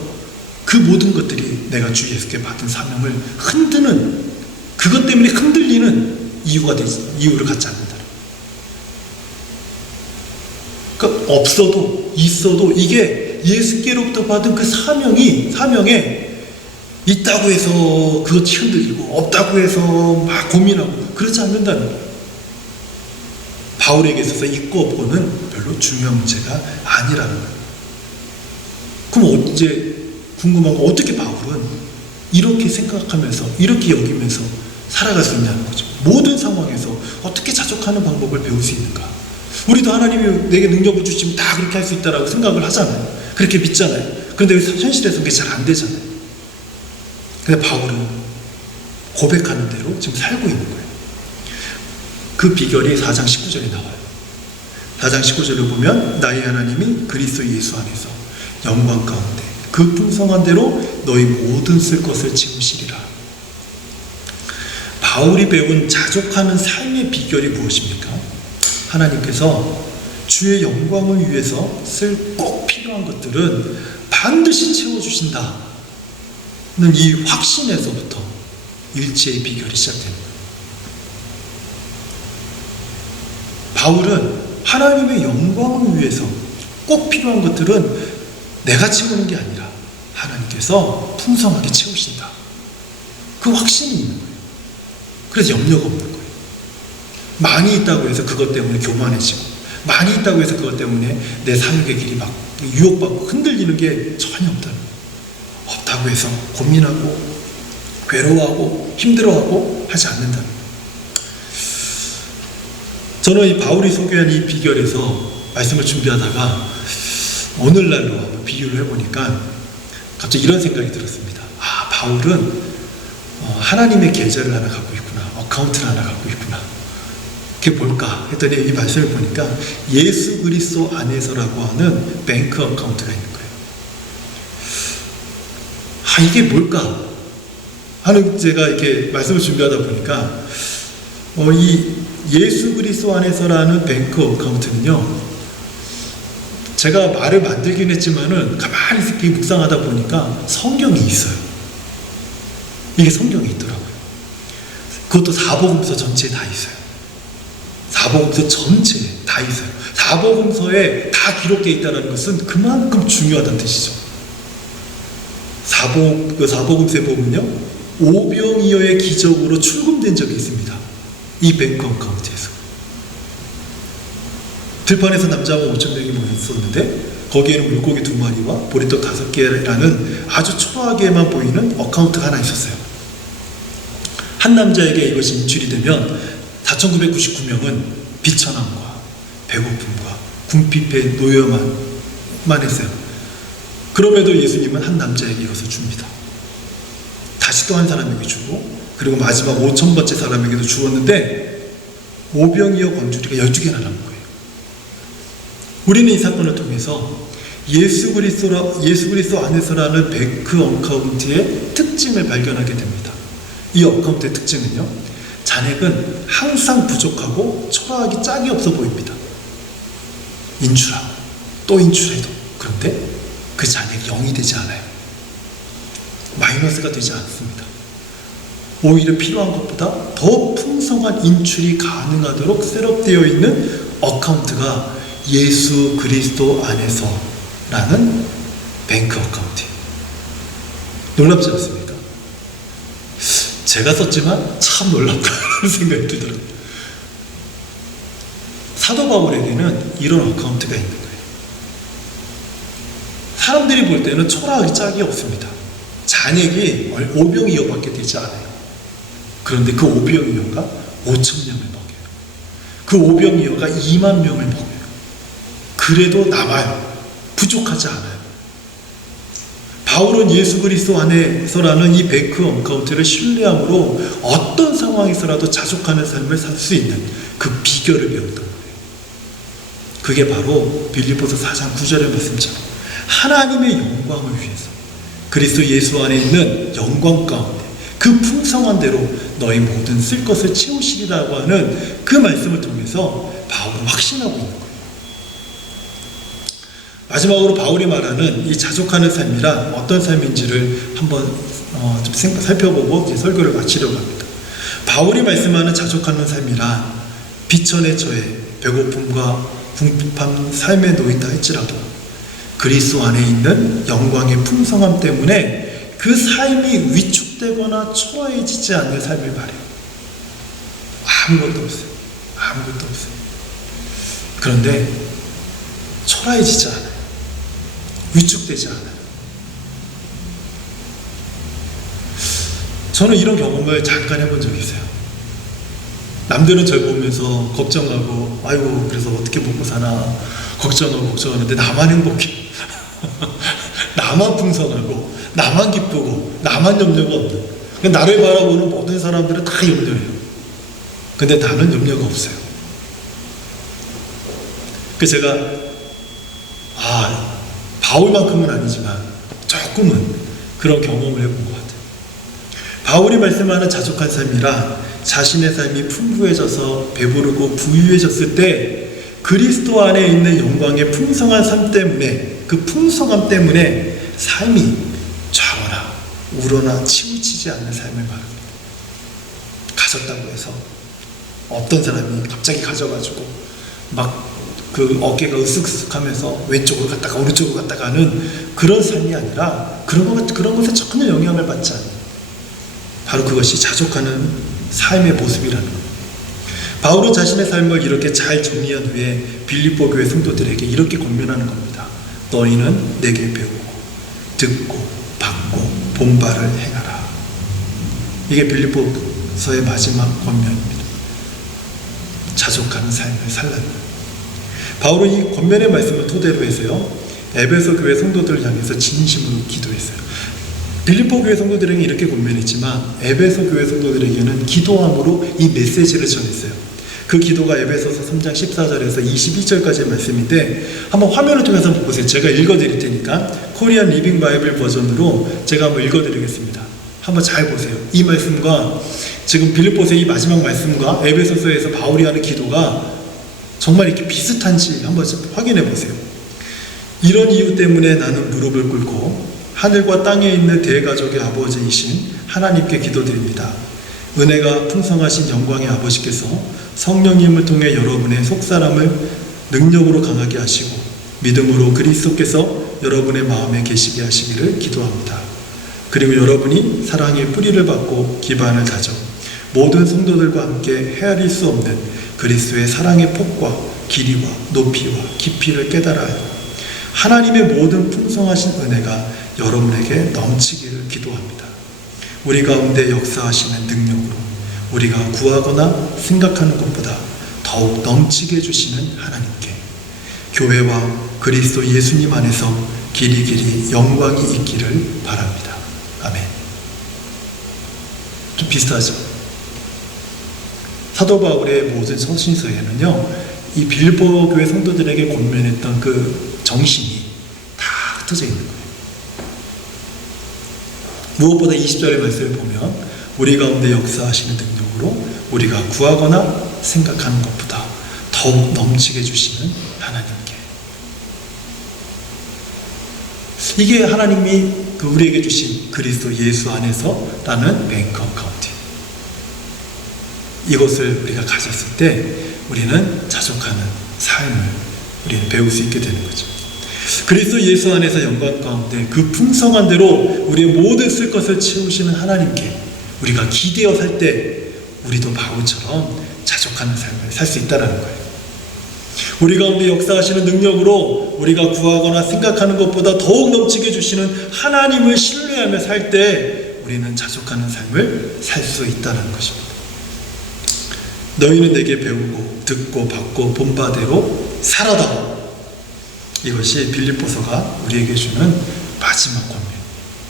그 모든 것들이 내가 주 예수께 받은 사명을 흔드는, 그것 때문에 흔들리는 이유를 갖지 않는다. 그러니까 없어도 있어도 이게 예수께로부터 받은 그 사명에 있다고 해서 그것이 흔들리고 없다고 해서 막 고민하고 그렇지 않는다는 거예요. 바울에게 있어서 있고 없고는 별로 중요한 문제가 아니라는 거예요. 그럼 이제 궁금한 건 어떻게 바울은 이렇게 생각하면서 이렇게 여기면서 살아갈 수 있냐는 거죠. 모든 상황에서 어떻게 자족하는 방법을 배울 수 있는가. 우리도 하나님이 내게 능력을 주시면 다 그렇게 할 수 있다라고 생각을 하잖아요. 그렇게 믿잖아요. 그런데 현실에서는 그게 잘 안 되잖아요. 근데 바울은 고백하는 대로 지금 살고 있는 거예요. 그 비결이 4장 19절에 나와요. 4장 19절을 보면 나의 하나님이 그리스도 예수 안에서 영광 가운데 그 풍성한 대로 너희 모든 쓸 것을 채우시리라. 바울이 배운 자족하는 삶의 비결이 무엇입니까? 하나님께서 주의 영광을 위해서 쓸 꼭 필요한 것들은 반드시 채워주신다는 이 확신에서부터 일체의 비결이 시작되는 거예요. 바울은 하나님의 영광을 위해서 꼭 필요한 것들은 내가 채우는 게 아니라 하나님께서 풍성하게 채우신다. 그 확신이 있는 거예요. 그래서 염려가 없는 거예요. 많이 있다고 해서 그것 때문에 교만해지고, 많이 있다고 해서 그것 때문에 내 사역의 길이 막 유혹받고 흔들리는 게 전혀 없다는 거예요. 없다고 해서 고민하고 괴로워하고 힘들어하고 하지 않는다는 거예요. 저는 이 바울이 소개한 이 비결에서 말씀을 준비하다가 오늘날로 한번 비유를 해보니까 갑자기 이런 생각이 들었습니다. 바울은 하나님의 계좌를 하나 갖고 있구나. 어카운트를 하나 갖고 있구나. 그게 뭘까? 했더니 이 말씀을 보니까 예수 그리스도 안에서라고 하는 뱅크 어카운트가 있는 거예요. 이게 뭘까? 하는 제가 이렇게 말씀을 준비하다 보니까 이 예수 그리스도 안에서라는 뱅크 어카운트는요, 제가 말을 만들긴 했지만은 가만히 이렇게 묵상하다 보니까 성경이 있어요. 이게 성경에 있더라고요. 그것도 사복음서 전체에 다 있어요. 사복음서 전체에 다 있어요. 사복음서에 다 기록되어 있다는 것은 그만큼 중요하다는 뜻이죠. 사복음서에 보면요, 오병이어의 기적으로 출금된 적이 있습니다. 이 뱅크 어카운트에서. 들판에서 남자가 5,000명이 모였었는데 거기에는 물고기 2마리와 보리떡 5개라는 아주 초라하게만 보이는 어카운트가 하나 있었어요. 한 남자에게 이것이 인출이 되면 4,999명은 비천함과 배고픔과 궁핍에 놓여만 했어요. 그럼에도 예수님은 한 남자에게 이것을 줍니다. 다시 또 한 사람에게 주고, 그리고 마지막 5,000번째 사람에게도 주었는데 오병이어 광주리가 12개나 남은 거예요. 우리는 이 사건을 통해서 예수 그리스도 안에서라는 뱅크 어카운트의 특징을 발견하게 됩니다. 이 어카운트의 특징은요, 잔액은 항상 부족하고 초라하기 짝이 없어 보입니다. 인출하고 또 인출해도, 그런데 그 잔액이 0이 되지 않아요. 마이너스가 되지 않습니다. 오히려 필요한 것보다 더 풍성한 인출이 가능하도록 셋업되어 있는 어카운트가 예수 그리스도 안에서라는 뱅크 어카운트예요. 놀랍지 않습니까? 제가 썼지만 참 놀랍다는 생각이 들더라고요. 사도 바울에게는 이런 어카운트가 있는 거예요. 사람들이 볼 때는 초라하기 짝이 없습니다. 잔액이 5병이어밖에 되지 않아요. 그런데 그 5병이어가 5,000명을 먹여요. 그 5병이어가 2만 명을 먹여요. 그래도 남아요. 부족하지 않아요. 바울은 예수 그리스도 안에서라는 이 뱅크 어카운트를 신뢰함으로 어떤 상황에서라도 자족하는 삶을 살 수 있는 그 비결을 배웠던 거예요. 그게 바로 빌립보서 4장 9절의 말씀처럼 하나님의 영광을 위해서 그리스도 예수 안에 있는 영광 가운데 그 풍성한 대로 너희 모든 쓸 것을 채우시리라고 하는 그 말씀을 통해서 바울은 확신하고 있는 거예요. 마지막으로 바울이 말하는 이 자족하는 삶이란 어떤 삶인지를 한번 좀 살펴보고 이제 설교를 마치려고 합니다. 바울이 말씀하는 자족하는 삶이란 비천에 처해 배고픔과 궁핍한 삶에 놓인다 할지라도 그리스도 안에 있는 영광의 풍성함 때문에 그 삶이 위축되거나 초라해지지 않는 삶을 말해요. 아무것도 없어요. 아무것도 없어요. 그런데 초라해지지 않아요. 위축되지 않아요. 저는 이런 경험을 잠깐 해본 적이 있어요. 남들은 절 보면서 걱정하고 아이고 그래서 어떻게 먹고 사나 걱정하는데 나만 행복해. 나만 풍성하고 나만 기쁘고 나만 염려가 없는, 나를 바라보는 모든 사람들은 다 염려해요. 근데 나는 염려가 없어요. 그래서 제가 바울만큼은 아니지만 조금은 그런 경험을 해본 것 같아요. 바울이 말씀하는 자족한 삶이라 자신의 삶이 풍부해져서 배부르고 부유해졌을 때 그리스도 안에 있는 영광의 풍성한 삶 때문에, 그 풍성함 때문에 삶이 좌거나 우러나 치우치지 않는 삶을 말합니다. 가졌다고 해서 어떤 사람이 갑자기 가져가지고 막 그 어깨가 으쓱으쓱하면서 왼쪽으로 갔다가 오른쪽으로 갔다가 하는 그런 삶이 아니라 그런 것에 전혀 영향을 받지 않는, 바로 그것이 자족하는 삶의 모습이라는 거예요. 바울은 자신의 삶을 이렇게 잘 정리한 후에 빌립보 교회 성도들에게 이렇게 권면하는 겁니다. 너희는 내게 배우고 듣고 받고 본바를 행하라. 이게 빌립보서의 마지막 권면입니다. 자족하는 삶을 살라는 거예요. 바울은 이 권면의 말씀을 토대로 해서요, 에베소 교회 성도들을 향해서 진심으로 기도했어요. 빌립보 교회 성도들에게 이렇게 권면했지만 에베소 교회 성도들에게는 기도함으로 이 메시지를 전했어요. 그 기도가 에베소서 3장 14절에서 22절까지의 말씀인데 한번 화면을 통해서 보세요. 제가 읽어드릴 테니까 코리안 리빙 바이블 버전으로 제가 한번 읽어드리겠습니다. 한번 잘 보세요. 이 말씀과 지금 빌립보서의 이 마지막 말씀과 에베소서에서 바울이 하는 기도가 정말 이렇게 비슷한지 한번 확인해 보세요. 이런 이유 때문에 나는 무릎을 꿇고 하늘과 땅에 있는 대가족의 아버지이신 하나님께 기도드립니다. 은혜가 풍성하신 영광의 아버지께서 성령님을 통해 여러분의 속사람을 능력으로 강하게 하시고 믿음으로 그리스도께서 여러분의 마음에 계시게 하시기를 기도합니다. 그리고 여러분이 사랑의 뿌리를 받고 기반을 다져 모든 성도들과 함께 헤아릴 수 없는 그리스도의 사랑의 폭과 길이와 높이와 깊이를 깨달아요. 하나님의 모든 풍성하신 은혜가 여러분에게 넘치기를 기도합니다. 우리 가운데 역사하시는 능력으로 우리가 구하거나 생각하는 것보다 더욱 넘치게 해주시는 하나님께 교회와 그리스도 예수님 안에서 길이 영광이 있기를 바랍니다. 아멘. 좀 비슷하죠? 사도 바울의 모든 서신서에는요, 이 빌립보 교회 성도들에게 권면했던 그 정신이 다 흩어져 있는 거예요. 무엇보다 20절의 말씀을 보면 우리 가운데 역사하시는 능력으로 우리가 구하거나 생각하는 것보다 더욱 넘치게 해주시는 하나님께, 이게 하나님이 우리에게 주신 그리스도 예수 안에서라는 뱅크 어카운트, 이것을 우리가 가졌을 때 우리는 자족하는 삶을 우리는 배울 수 있게 되는 거죠. 그리스도 예수 안에서 영광 가운데 그 풍성한 대로 우리의 모든 쓸 것을 채우시는 하나님께 우리가 기대어 살 때 우리도 바울처럼 자족하는 삶을 살 수 있다는 거예요. 우리 가운데 역사하시는 능력으로 우리가 구하거나 생각하는 것보다 더욱 넘치게 주시는 하나님을 신뢰하며 살 때 우리는 자족하는 삶을 살 수 있다는 것입니다. 너희는 내게 배우고 듣고 받고 본 바대로 살아다. 이것이 빌립보서가 우리에게 주는 마지막 권면,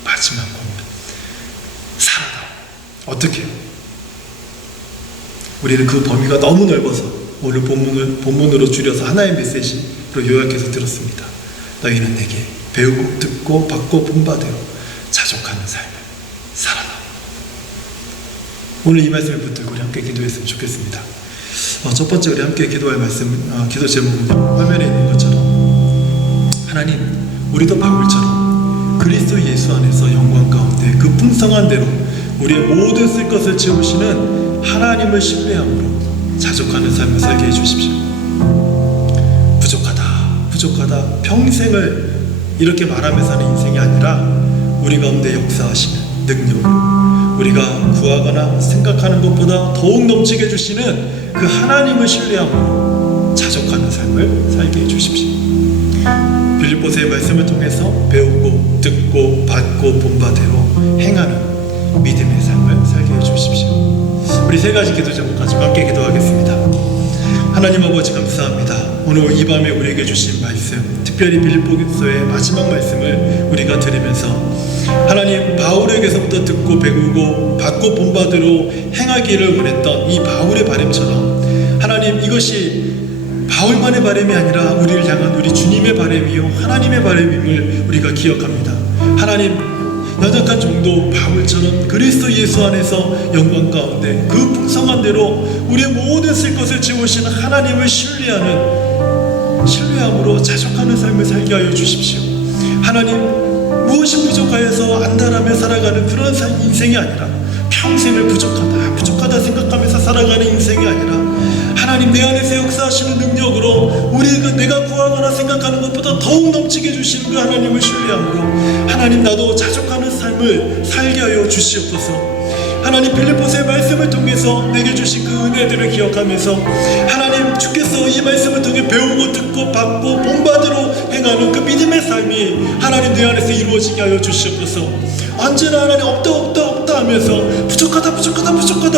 마지막 권면. 살아다. 어떻게 해요? 우리는 그 범위가 너무 넓어서 오늘 본문으로 줄여서 하나의 메시지로 요약해서 들었습니다. 너희는 내게 배우고 듣고 받고 본 바대로 자족하는 삶을 살아라. 오늘 이 말씀을 붙들고 우리 함께 기도했으면 좋겠습니다. 첫 번째 우리 함께 기도할 말씀, 기도 제목은 화면에 있는 것처럼 하나님, 우리도 바울처럼 그리스도 예수 안에서 영광 가운데 그 풍성한 대로 우리의 모든 쓸 것을 채우시는 하나님을 신뢰함으로 자족하는 삶을 살게 해주십시오. 부족하다 평생을 이렇게 말하며 사는 인생이 아니라 우리 가운데 역사하시는 능력으로 우리가 구하거나 생각하는 것보다 더욱 넘치게 해주시는 그 하나님을 신뢰함으로 자족하는 삶을 살게 해주십시오. 빌립보서의 말씀을 통해서 배우고 듣고 받고 본 바대로 행하는 믿음의 삶을 살게 해주십시오. 우리 세 가지 기도 제목 가지고 함께 기도하겠습니다. 하나님 아버지 감사합니다. 오늘 이 밤에 우리에게 주신 말씀, 특별히 빌립보서의 마지막 말씀을 우리가 들으면서 하나님, 바울에게서부터 듣고 배우고 받고 본 바대로 행하기를 원했던 이 바울의 바람처럼 하나님, 이것이 바울만의 바람이 아니라 우리를 향한 우리 주님의 바람이요 하나님의 바람임을 우리가 기억합니다. 하나님, 연약한 종도 바울처럼 그리스도 예수 안에서 영광 가운데 그 풍성한 대로 우리의 모든 쓸 것을 채우시는 하나님을 신뢰함으로 자족하는 삶을 살게 하여 주십시오. 하나님, 무엇이 부족하여서 안달하며 살아가는 그런 인생이 아니라 평생을 부족하다 생각하면서 살아가는 인생이 아니라 하나님, 내 안에서 역사하시는 능력으로 내가 구하거나 생각하는 것보다 더욱 넘치게 해주시는 그 하나님을 신뢰함으로 하나님, 나도 자족하는 삶을 살게 하여 주시옵소서. 하나님, 빌립보서의 말씀을 통해서 내게 주신 그 은혜들을 기억하면서 하나님, 주께서 이 말씀을 통해 배우고 듣고 받고 본바대로 행하는 그 믿음의 삶이 하나님 내 안에서 이루어지게 하여 주시옵소서. 언제나 하나님 없다 하면서 부족하다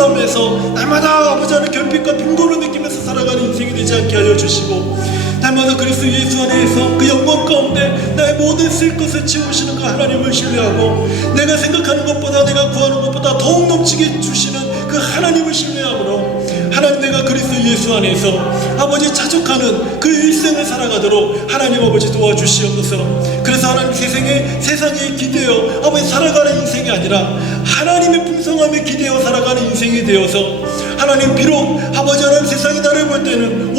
하면서 날마다 아버지 하나님 결핍과 빈곤을 느끼면서 살아가는 인생이 되지 않게 하여 주시고 날마다 그리스도 예수 안에서 그 영광 가운데 나의 모든 쓸 것을 채우시는 그 하나님을 신뢰하고 내가 생각하는 것보다 내가 구하는 것보다 더욱 넘치게 주시는 그 하나님을 신뢰함으로 하나님, 내가 그리스도 예수 안에서 아버지 자족하는 그 일생을 살아가도록 하나님 아버지 도와주시옵소서. 그래서 하나님, 세상에 기대어 아버지 살아가는 인생이 아니라 하나님의 풍성함에 기대어 살아가는 인생이 되어서 하나님, 비록 아버지 하나님 세상이 나를 볼 때는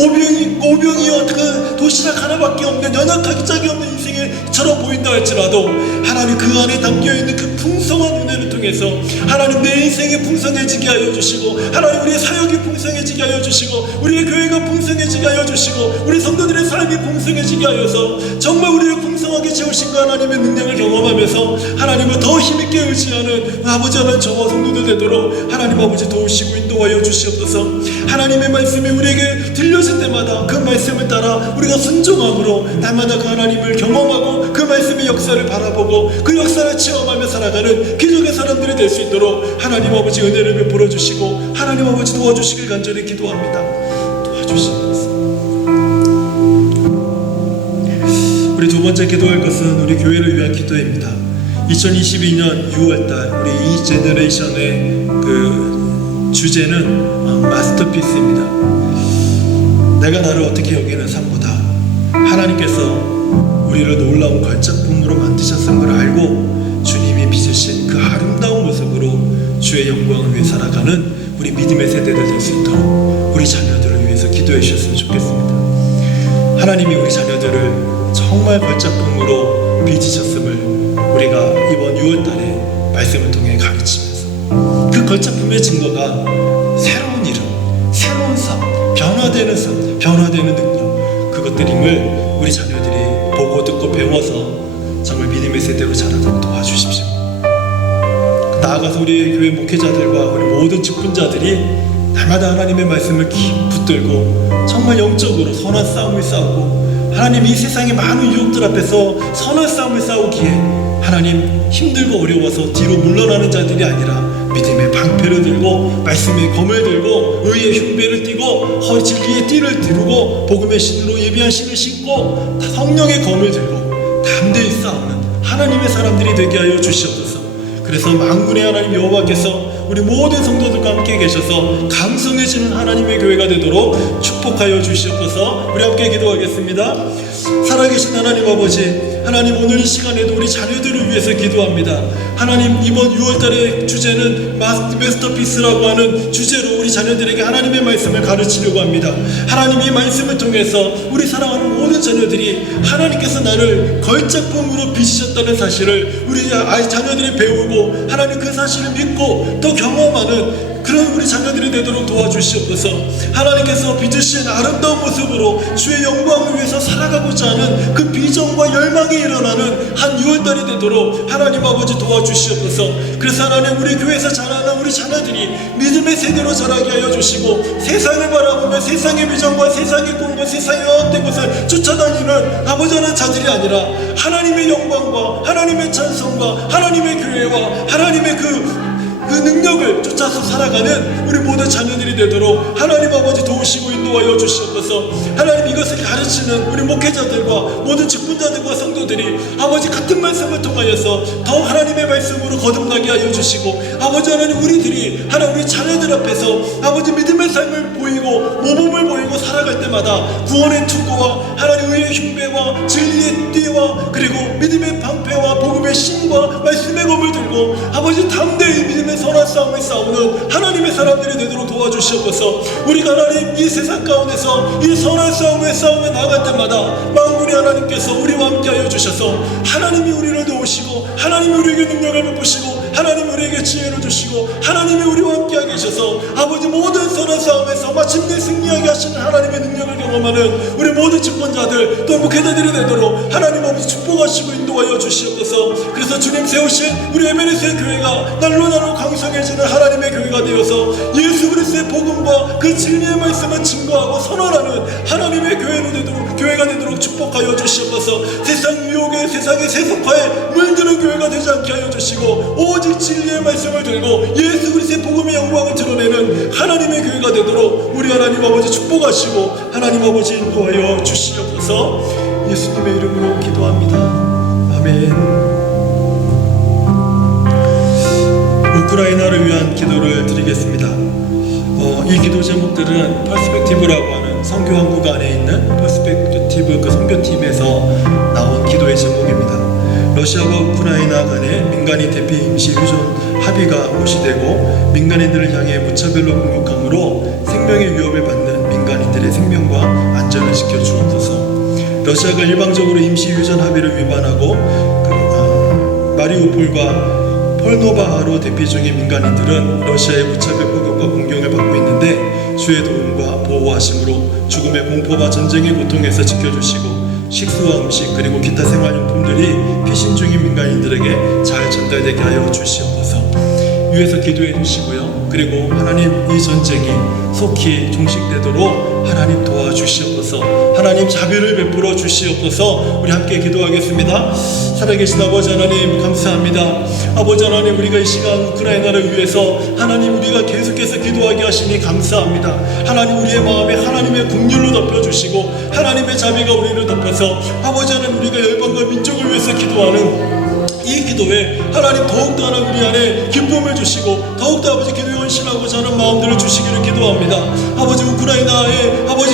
오병이어 그 도시락 하나밖에 없는 연약하기 짝이 없는 인생처럼 보인다 할지라도 하나님, 그 안에 담겨있는 그 풍성한 은혜를 통해서 하나님, 내 인생이 풍성해지게 하여 주시고 하나님, 우리의 사역이 풍성해지게 하여 주시고 우리의 교회가 풍성해지게 하여 주시고 우리 성도들의 삶이 풍성해지게 하여서 정말 우리를 풍성하게 채우신 그 하나님의 능력을 경험하면서 하나님을 더 힘있게 의지하는 아버지 하나님, 저와 성도들 되도록 하나님 아버지 도우시고 인도하여 주시옵소서. 하나님의 말씀이 우리에게 들려질 때마다 그 말씀을 따라 우리가 순종함으로 날마다 그 하나님을 경험하고 그 말씀의 역사를 바라보고 그 역사를 체험하며 살아가는 기적의 사람들이 될 수 있도록 하나님 아버지 은혜를 베풀어 주시고 하나님 아버지 도와주시길 간절히 기도합니다. 도와주시옵소서. 우리 두 번째 기도할 것은 우리 교회를 위한 기도입니다. 2022년 6월달 우리 이 제너레이션의 그 주제는 마스터피스입니다. 내가 나를 어떻게 여기는 삶보다 하나님께서 우리를 놀라운 걸작품으로 만드셨음을 알고 주님이 빚으신 그 아름다운 모습으로 주의 영광을 위해 살아가는 우리 믿음의 세대들 될 수 있도록 우리 자녀들을 위해서 기도해 주셨으면 좋겠습니다. 하나님이 우리 자녀들을 정말 걸작품으로 빚으셨음을 우리가 이번 6월달에 말씀을 통해 가르치면서 그 걸작품의 증거가 새로운 이름, 새로운 삶, 변화되는 삶, 변화되는 능력, 그것들임을 우리 자녀들이 보고 듣고 배워서 정말 믿음의 세대로 자라도록 도와주십시오. 나아가서 우리 교회 목회자들과 우리 모든 직분자들이 날마다 하나님의 말씀을 깊이 붙들고 정말 영적으로 선한 싸움을 싸우고 하나님 이 세상의 많은 유혹들 앞에서 선한 싸움을 싸우기에 하나님 힘들고 어려워서 뒤로 물러나는 자들이 아니라 믿음의 방패를 들고 말씀의 검을 들고 의의 흉배를 띠고 허리 진리의 띠를 두르고 복음의 신으로 예비한 신을 신고 성령의 검을 들고 담대히 싸우는 하나님의 사람들이 되게 하여 주시옵소서. 그래서 만군의 하나님 여호와께서 우리 모든 성도들과 함께 계셔서 강성해지는 하나님의 교회가 되도록 축복하여 주시옵소서. 우리 함께 기도하겠습니다. 살아계신 하나님 아버지, 하나님 오늘 이 시간에도 우리 자녀들을 위해서 기도합니다. 하나님 이번 6월달의 주제는 마스터피스라고 하는 주제로 우리 자녀들에게 하나님의 말씀을 가르치려고 합니다. 하나님 이 말씀을 통해서 우리 사랑하는 모든 자녀들이 하나님께서 나를 걸작품으로 빚으셨다는 사실을 우리 자녀들이 배우고 하나님 그 사실을 믿고 또 경험하는 그런 우리 자녀들이 되도록 도와주시옵소서. 하나님께서 빚으신 아름다운 모습으로 주의 영광을 위해서 살아가고자 하는 그 비전과 열망이 일어나는 한 6월달이 되도록 하나님 아버지 도와주시옵소서. 그래서 하나님 우리 교회에서 자라는 우리 자녀들이 믿음의 세대로 자라게 하여 주시고 세상을 바라보며 세상의 비전과 세상의 꿈과 세상의 어떤 것을 쫓아다니는 아버지 하는 자들이 아니라 하나님의 영광과 하나님의 찬송과 하나님의 교회와 하나님의 그 능력을 쫓아서 살아가는 우리 모든 자녀들이 되도록 하나님 아버지 도우시고 인도하여 주시옵소서. 하나님 이것을 가르치는 우리 목회자들과 모든 직분자들과 성도들이 아버지 같은 말씀을 통하여서 더 하나님의 말씀으로 거듭나게 하여 주시고 아버지 하나님 우리들이 하나님 우리 자녀들 앞에서 아버지 믿음의 삶을 보이고 모범을 보이고 살아갈 때마다 구원의 투구와 하나님 의의 흉배와 진리의 띠와 그리고 믿음의 방패와 복음의 신과 말씀의 검을 들고 아버지 담대히 믿음의 선한 싸움을 싸우는 하나님의 사람들이 되도록 도와주시옵소서. 우리가 하나님 이 세상 가운데서 이 선한 싸움에 나아갈 때마다 만군의 하나님께서 우리와 함께하여 주셔서 하나님이 우리를 도우시고 하나님이 우리에게 능력을 베푸시고 하나님이 우리에게 지혜를 주시고 하나님이 우리와 함께하게 계셔서 아버지 모든 선한 싸움에서 마침내 승리하게 하시는 하나님의 능력을 경험하는 우리 모든 직분자들 또 목회자들이 되도록 하나님 아버지 축복하시고 인도하여 주시옵소서. 그래서 주님 세우신 우리 에베레스의 교회가 날로 강성해지는 하나님의 교회가 되어서 예수 그리스도의 복음과 그 진리의 말씀을 증거하고 선언하는 하나님의 교회가 되도록 축복하여 주시옵소서. 세상 유혹에 세상의 세속화에 물드는 교회가 되지 않게 하여 주시고 오직 진리의 말씀을 들고 예수 그리스도의 복음의 영광을 드러내는 하나님의 교회가 되도록 우리 하나님 아버지 축복하시고 하나님 아버지 인도하여 주시옵소서. 예수님의 이름으로 기도합니다. 아멘. 우크라이나를 위한 기도를 드리겠습니다. 이 기도 제목들은 퍼스펙티브라고 하는 선교 한국 안에 있는 퍼스펙티브 그 선교팀에서 나온 기도의 제목입니다. 러시아와 우크라이나 간의 민간인 대피 임시 휴전 합의가 무시되고 민간인들을 향해 무차별로 공격함으로 생명의 위협을 받는 민간인들의 생명과 안전을 지켜주옵소서. 러시아가 일방적으로 임시 휴전 합의를 위반하고 마리우폴과 폴노바하로 대피 중인 민간인들은 러시아의 무차별 포격과 공격을 받고 있는데 주의 도움과 보호하심으로 죽음의 공포와 전쟁의 고통에서 지켜주시고 식수와 음식 그리고 기타 생활용품들이 피신 중인 민간인들에게 잘 전달되게 하여 주시옵소서. 위에서 기도해 주시고요. 그리고 하나님 이 전쟁이 속히 종식되도록 하나님 도와주시옵소서. 하나님 자비를 베풀어 주시옵소서. 우리 함께 기도하겠습니다. 살아계신 아버지 하나님 감사합니다. 아버지 하나님 우리가 이 시간 우크라이나를 위해서 하나님 우리가 계속해서 기도하게 하시니 감사합니다. 하나님 우리의 마음에 하나님의 긍휼로 덮여주시고 하나님의 자비가 우리를 덮어서 아버지 하나님 우리가 열방과 민족을 위해서 기도하는 이 기도에 하나님 더욱더 하나님 우리 안에 기쁨을 주시고 더욱더 아버지 기도에 헌신하고자 하는 마음들을 주시기를 기도합니다. 아버지 우크라이나의 아버지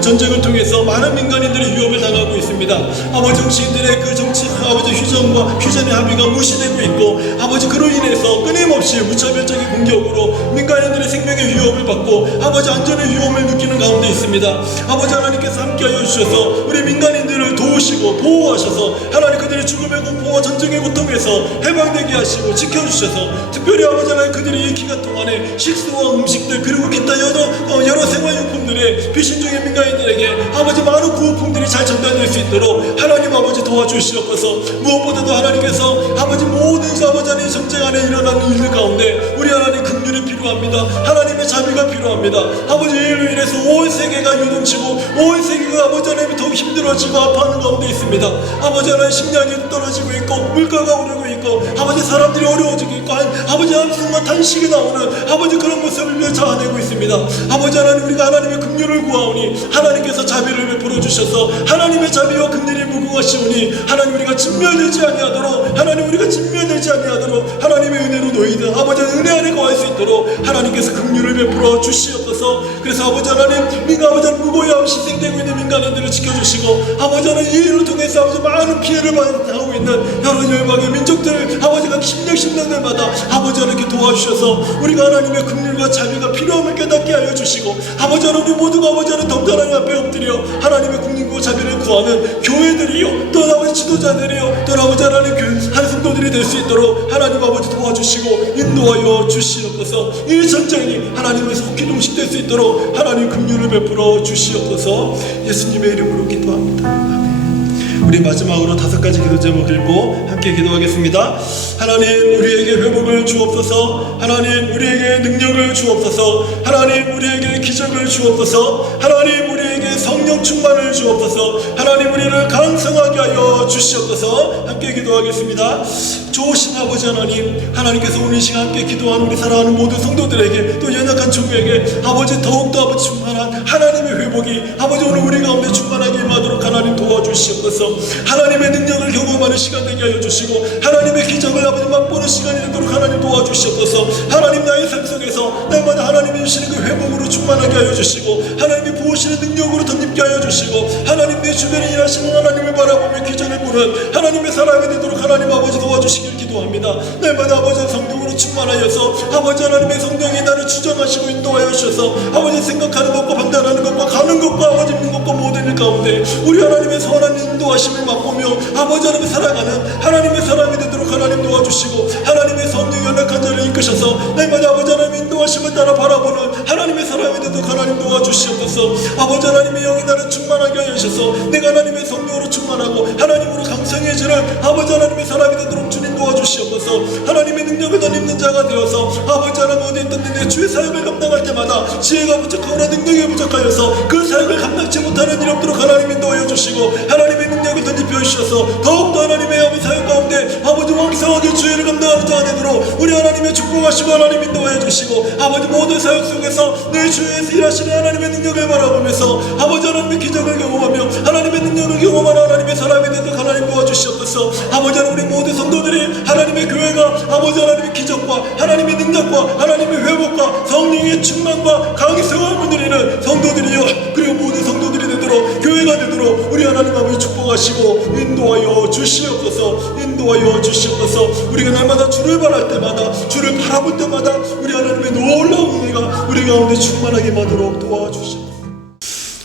전쟁을 통해서 많은 민간인들이 위협을 당하고 있습니다. 아버지 정치인들의 그 정치 아버지 휴전의 합의가 무시되고 있고 아버지 그로 인해서 끊임없이 무차별적인 공격으로 민간인들의 생명의 위협을 받고 아버지 안전의 위험을 느끼는 가운데 있습니다. 아버지 하나님께서 함께하여 주셔서 우리 민간인들을 도우시고 보호하셔서 하나님 그들의 죽음의 공포와 전쟁의 고통에서 해방되게 하시고 지켜주셔서 특별히 아버지 하나님 그들이 이 기간 동안에 식수와 음식들 그리고 기타 여러 생활용품들의 피신 중인 민간인들에게 아버지 많은 구호품들이 잘 전달될 수 있도록 하나님 아버지 도와주시옵소서. 무엇보다도 하나님께서 아버지 모든 아버지 하나님 전쟁 안에 일어나는 일들 가운데 우리 하나님 긍휼이 필요합니다. 하나님의 자비가 필요합니다. 아버지, 이로 인해서 온 세계가 요동치고 온 세계가 아버지 하나님 더욱 힘들어지고 아파하는 가운데 있습니다. 아버지 하나님 식량이 떨어지고 있고 물가가 오르고 있고 아버지 사람들이 어려워지고 있고 아버지 한숨과 탄식이 나오는 아버지 그런 모습을 자아내고 있습니다. 아버지 하나님, 우리가 하나님의 긍휼을 구하오니 하나님께서 자비를 베풀어 주셔서 하나님의 자비와 긍휼이 무궁하시오니 하나님, 우리가 진멸되지 아니하도록 하나님, 우리가 진멸되지 아니하도록 하나님의 은혜로 놓이든 아버지 은혜 안에 거할 수 있도록 하나님께서 긍휼을 베풀어 주시옵소서. 그래서 아버지 하나님, 아버지 하나님, 무고야 희생되고 있는 민간인들을 지켜주시고 아버지 하나님, 이 일을 통해서 아버지 많은 피해를 당하고 있는 여러 열방의 민족들 아버지가 십년들마다 아버지 하나님께 도와주셔서 우리가 하나님의 긍휼과 자비가 필요함을 깨닫게 하여 주시고 아버지 하나님, 우리 모두가 아버지 하나님 더욱 하나님 앞에 엎드려 하나님의 긍휼과 자비를 구하는 교회들이요 또 아버지 지도자들이요 또 아버지 하나님 한 성도들이 될 수 있도록 하나님 아버지 도와주시고 인도하여 주시옵소서. 이 전쟁이 하나님의 속히 동식될 수 있도록 하나님 긍휼을 베풀어 주시옵소서. 예수님의 이름으로 기도합니다. 아멘. 우리 마지막으로 5가지 기도 제목 읽고 함께 기도하겠습니다. 하나님, 우리에게 회복을 주옵소서. 하나님, 우리에게 능력을 주옵소서. 하나님, 우리에게 기적을 주옵소서. 하나님, 우리에게 성령 충만을 주옵소서. 하나님, 우리를 강성하게 하여 주시옵소서. 함께 기도하겠습니다. 좋으신 아버지 하나님, 하나님께서 오늘 이 시간 함께 기도하는 우리 사랑하는 모든 성도들에게 또 연약한 종에게 아버지 더욱더 아버지 충만한 하나님의 회복이 아버지 오늘 우리 가운데 충만하게 임하도록 하나님 도와주시옵소서. 하나님의 능력을 경험하는 시간 되게 하여 주시고 하나님의 기적을 아버지 맛보는 시간이 되도록 하나님 도와주시옵소서. 하나님, 나의 삶 속에서 날마다 하나님이 주시는 그 회복으로 충만하게 하여 주시고 하나님이 부으시는 능력으로 덧입게 하여 주시고 하나님, 내 주변에 일하시는 하나님을 바라보며 기적을 보는 하나님의 사람이 되도록 하나님 아버지 도와주시길 기도합니다. 날마다 아버지 성령으로 충만하여서 아버지 하나님의 성령이 나를 주장하시고 인도하여 주셔서 아버지 생각하는 것과 판단하는 것과 가는 것과 아버지 있는 것과 모든 일 가운데 우리 하나님의 선한 인도하심을 맛보며 아버지 하나님을 살아가는 하나님의 사람이 되도록 하나님 도와주시고 하나님의 성령 연약한 자를 이끄셔서 날마다 아버지 하나님의 인도하심을 따라 바라보는 하나님의 사람이 되도록 하나님 도와주시옵소서. 아버지 하나님의 영이 나를 충만하게 하여 주셔서 내가 하나님의 성령으로 충만하고 하나님으로 강성해지는 아버지 하나님의 사람이 되도록 주님 도와주시옵소서. 하나님의 능력을 덧입는 자가 되어서 아버지 하나님 어디 있든지 내 주의 사역을 감당할 때마다 지혜가 부족하거나 능력이 부족하여서 그 사역을 감당치 못하는 일 없도록 하나님 인도하여 주시고 하나님의 능력을 덧입혀 주셔서 더욱더 하나님의 아버지 사역 가운데 아버지 왕성하게 주의를 감당하는 자가 되도록 우리 하나님의 축복하시고 하나님 인도하여 주시고 아버지 모든 사역 속에서 내 주위에서 일하시는 하나님의 능력을 바라보면서 아버지 하나님의 기적을 경험하며 하나님의 능력을 경험하는 하나님의 사람이 되도록 하나님 도와주시옵소서. 아버지 하나님, 우리 모든 성도들이 하나님의 교회가 아버지 하나님의 기적과 하나님의 능력과 하나님의 회복과 성령의 충만과 강성함을 누리는 성도들이여 그리고 모든 성도들이 되도록 교회가 되도록 우리 하나님 아버지 축복하시고 인도하여 주시옵소서. 인도하여 주시옵소서. 우리가 날마다 주를 바랄 때마다 주를 바라볼 때마다 우리 하나님의 놀라운 은혜가 우리 가운데 충만하게 임하도록 도와주시옵소서.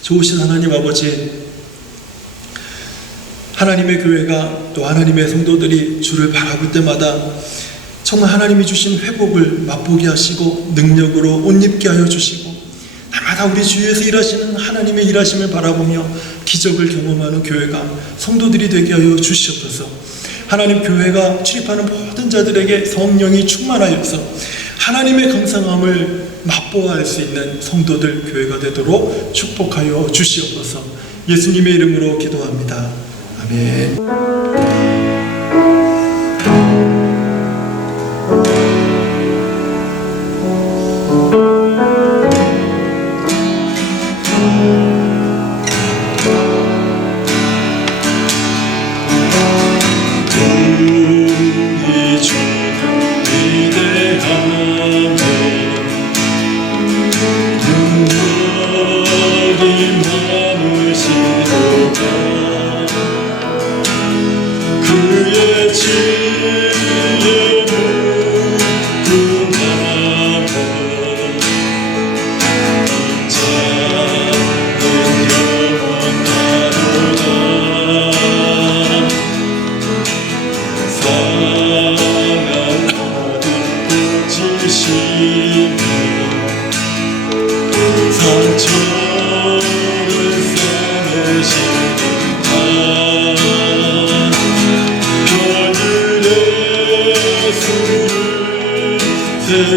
좋으신 하나님 아버지, 하나님의 교회가 또 하나님의 성도들이 주를 바라볼 때마다 정말 하나님이 주신 회복을 맛보게 하시고 능력으로 옷 입게 하여 주시고 날마다 우리 주위에서 일하시는 하나님의 일하심을 바라보며 기적을 경험하는 교회가 성도들이 되게 하여 주시옵소서. 하나님, 교회가 출입하는 모든 자들에게 성령이 충만하여서 하나님의 강성함을 맛보아할 수 있는 성도들 교회가 되도록 축복하여 주시옵소서. 예수님의 이름으로 기도합니다. 아멘.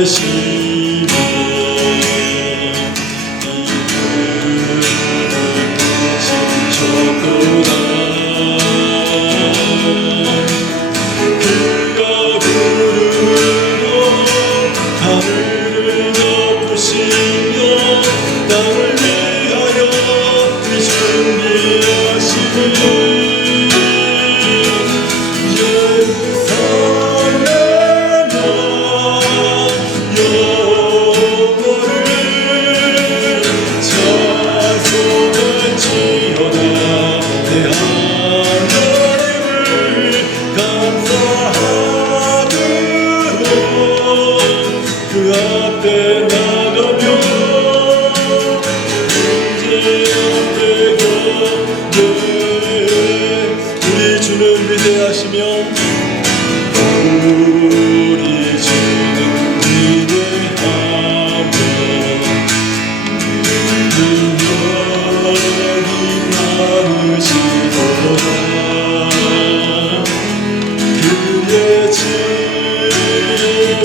되시네 이분은 그가 구름으로 하늘을 덮으시며 땅을 위하여 준비하시니 예루살렘아 여호와를 찬송할지어다 내 하나님을 감사하므로 그 앞에 나가며 우리 주는 위대하시며 우리 주는 위대하며 능력이 많으시도다 그의 지혜로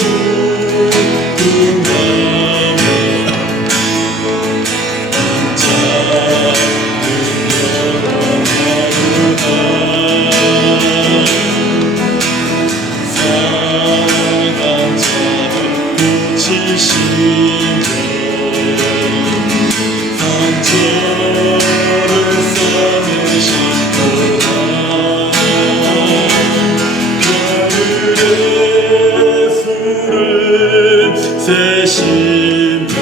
궁함에 세신도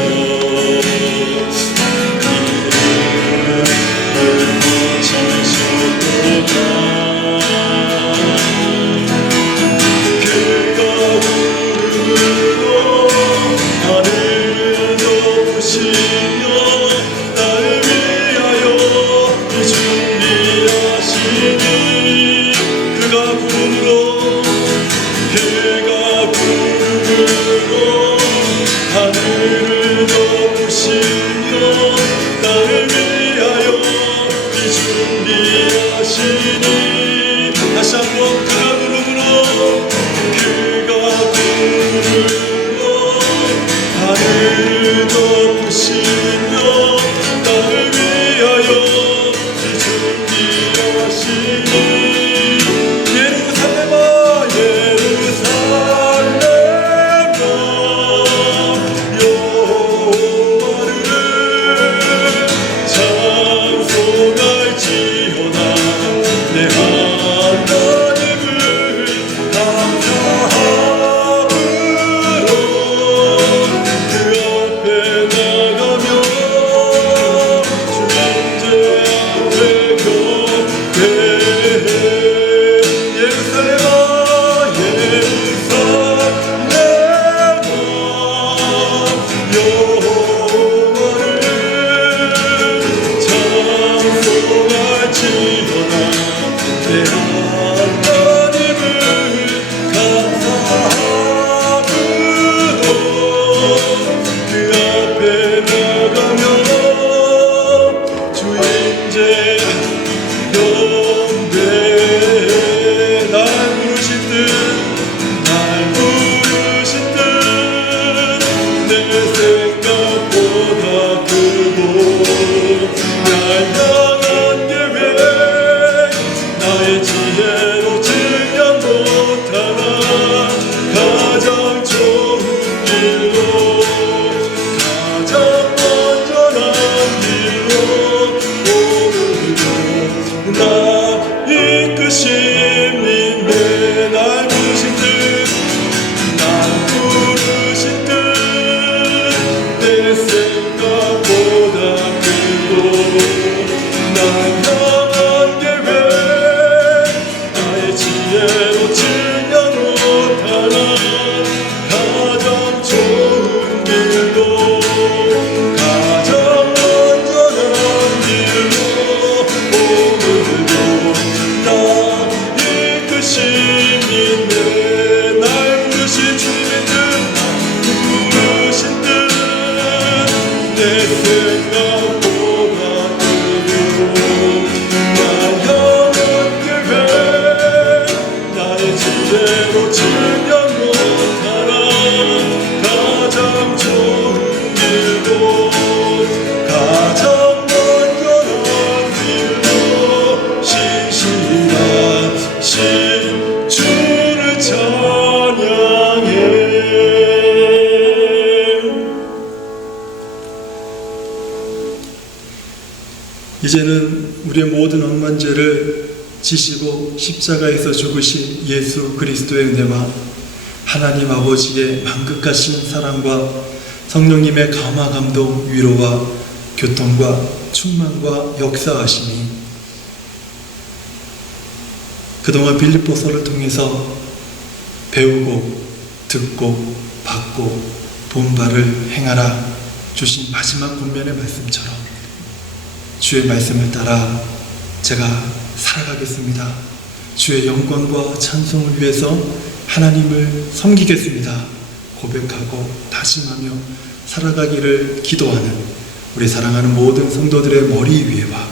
하늘을 덮으시며 나를 위하여 준비하시니 다시 한번 그가 구름으로 하늘을 덮으시며 나를 위하여 준비하시니 예루살렘아 찬송할지어다 내 하나님을 감사함으로 그 앞에 나가며 주님제 앞에 경배해 예루살렘아 찬송할지어다 내 하나님을 감사함으로 그 앞에 나가며 주인제 경배해 날 부르신 듯 내 생각보다 크고 날 향한 계획 나의 지혜로 증명 못하나 가장 좋은 길로 가장 온전한 길로 오르고 나 이끄심인데 날 부르신 듯 내 생각보다 크고 날 향한 계획 나의 지혜로 증명 못하나 가장 좋은 길로 가장 온전한 길로 오르고 나 이끄심인데 날 부르신 주님의 뜻 부르신 뜻 내 생각보다 크고 날 향한 계획 나의 지혜로 증명 못하나 이제는 우리의 모든 억만죄를 지시고 십자가에서 죽으신 예수 그리스도의 은혜와 하나님 아버지의 만극하신 사랑과 성령님의 감화 감동 위로와 교통과 충만과 역사하심이 그동안 빌립보서를 통해서 배우고 듣고 받고 본 바를 행하라 주신 마지막 권면의 말씀처럼 주의 말씀을 따라 제가 살아가겠습니다. 주의 영광과 찬송을 위해서 하나님을 섬기겠습니다. 고백하고 다짐하며 살아가기를 기도하는 우리 사랑하는 모든 성도들의 머리 위에와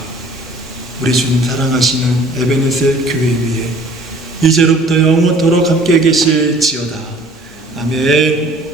우리 주님 사랑하시는 에베네셀 교회 위에 이제로부터 영원토록 함께 계실지어다. 아멘.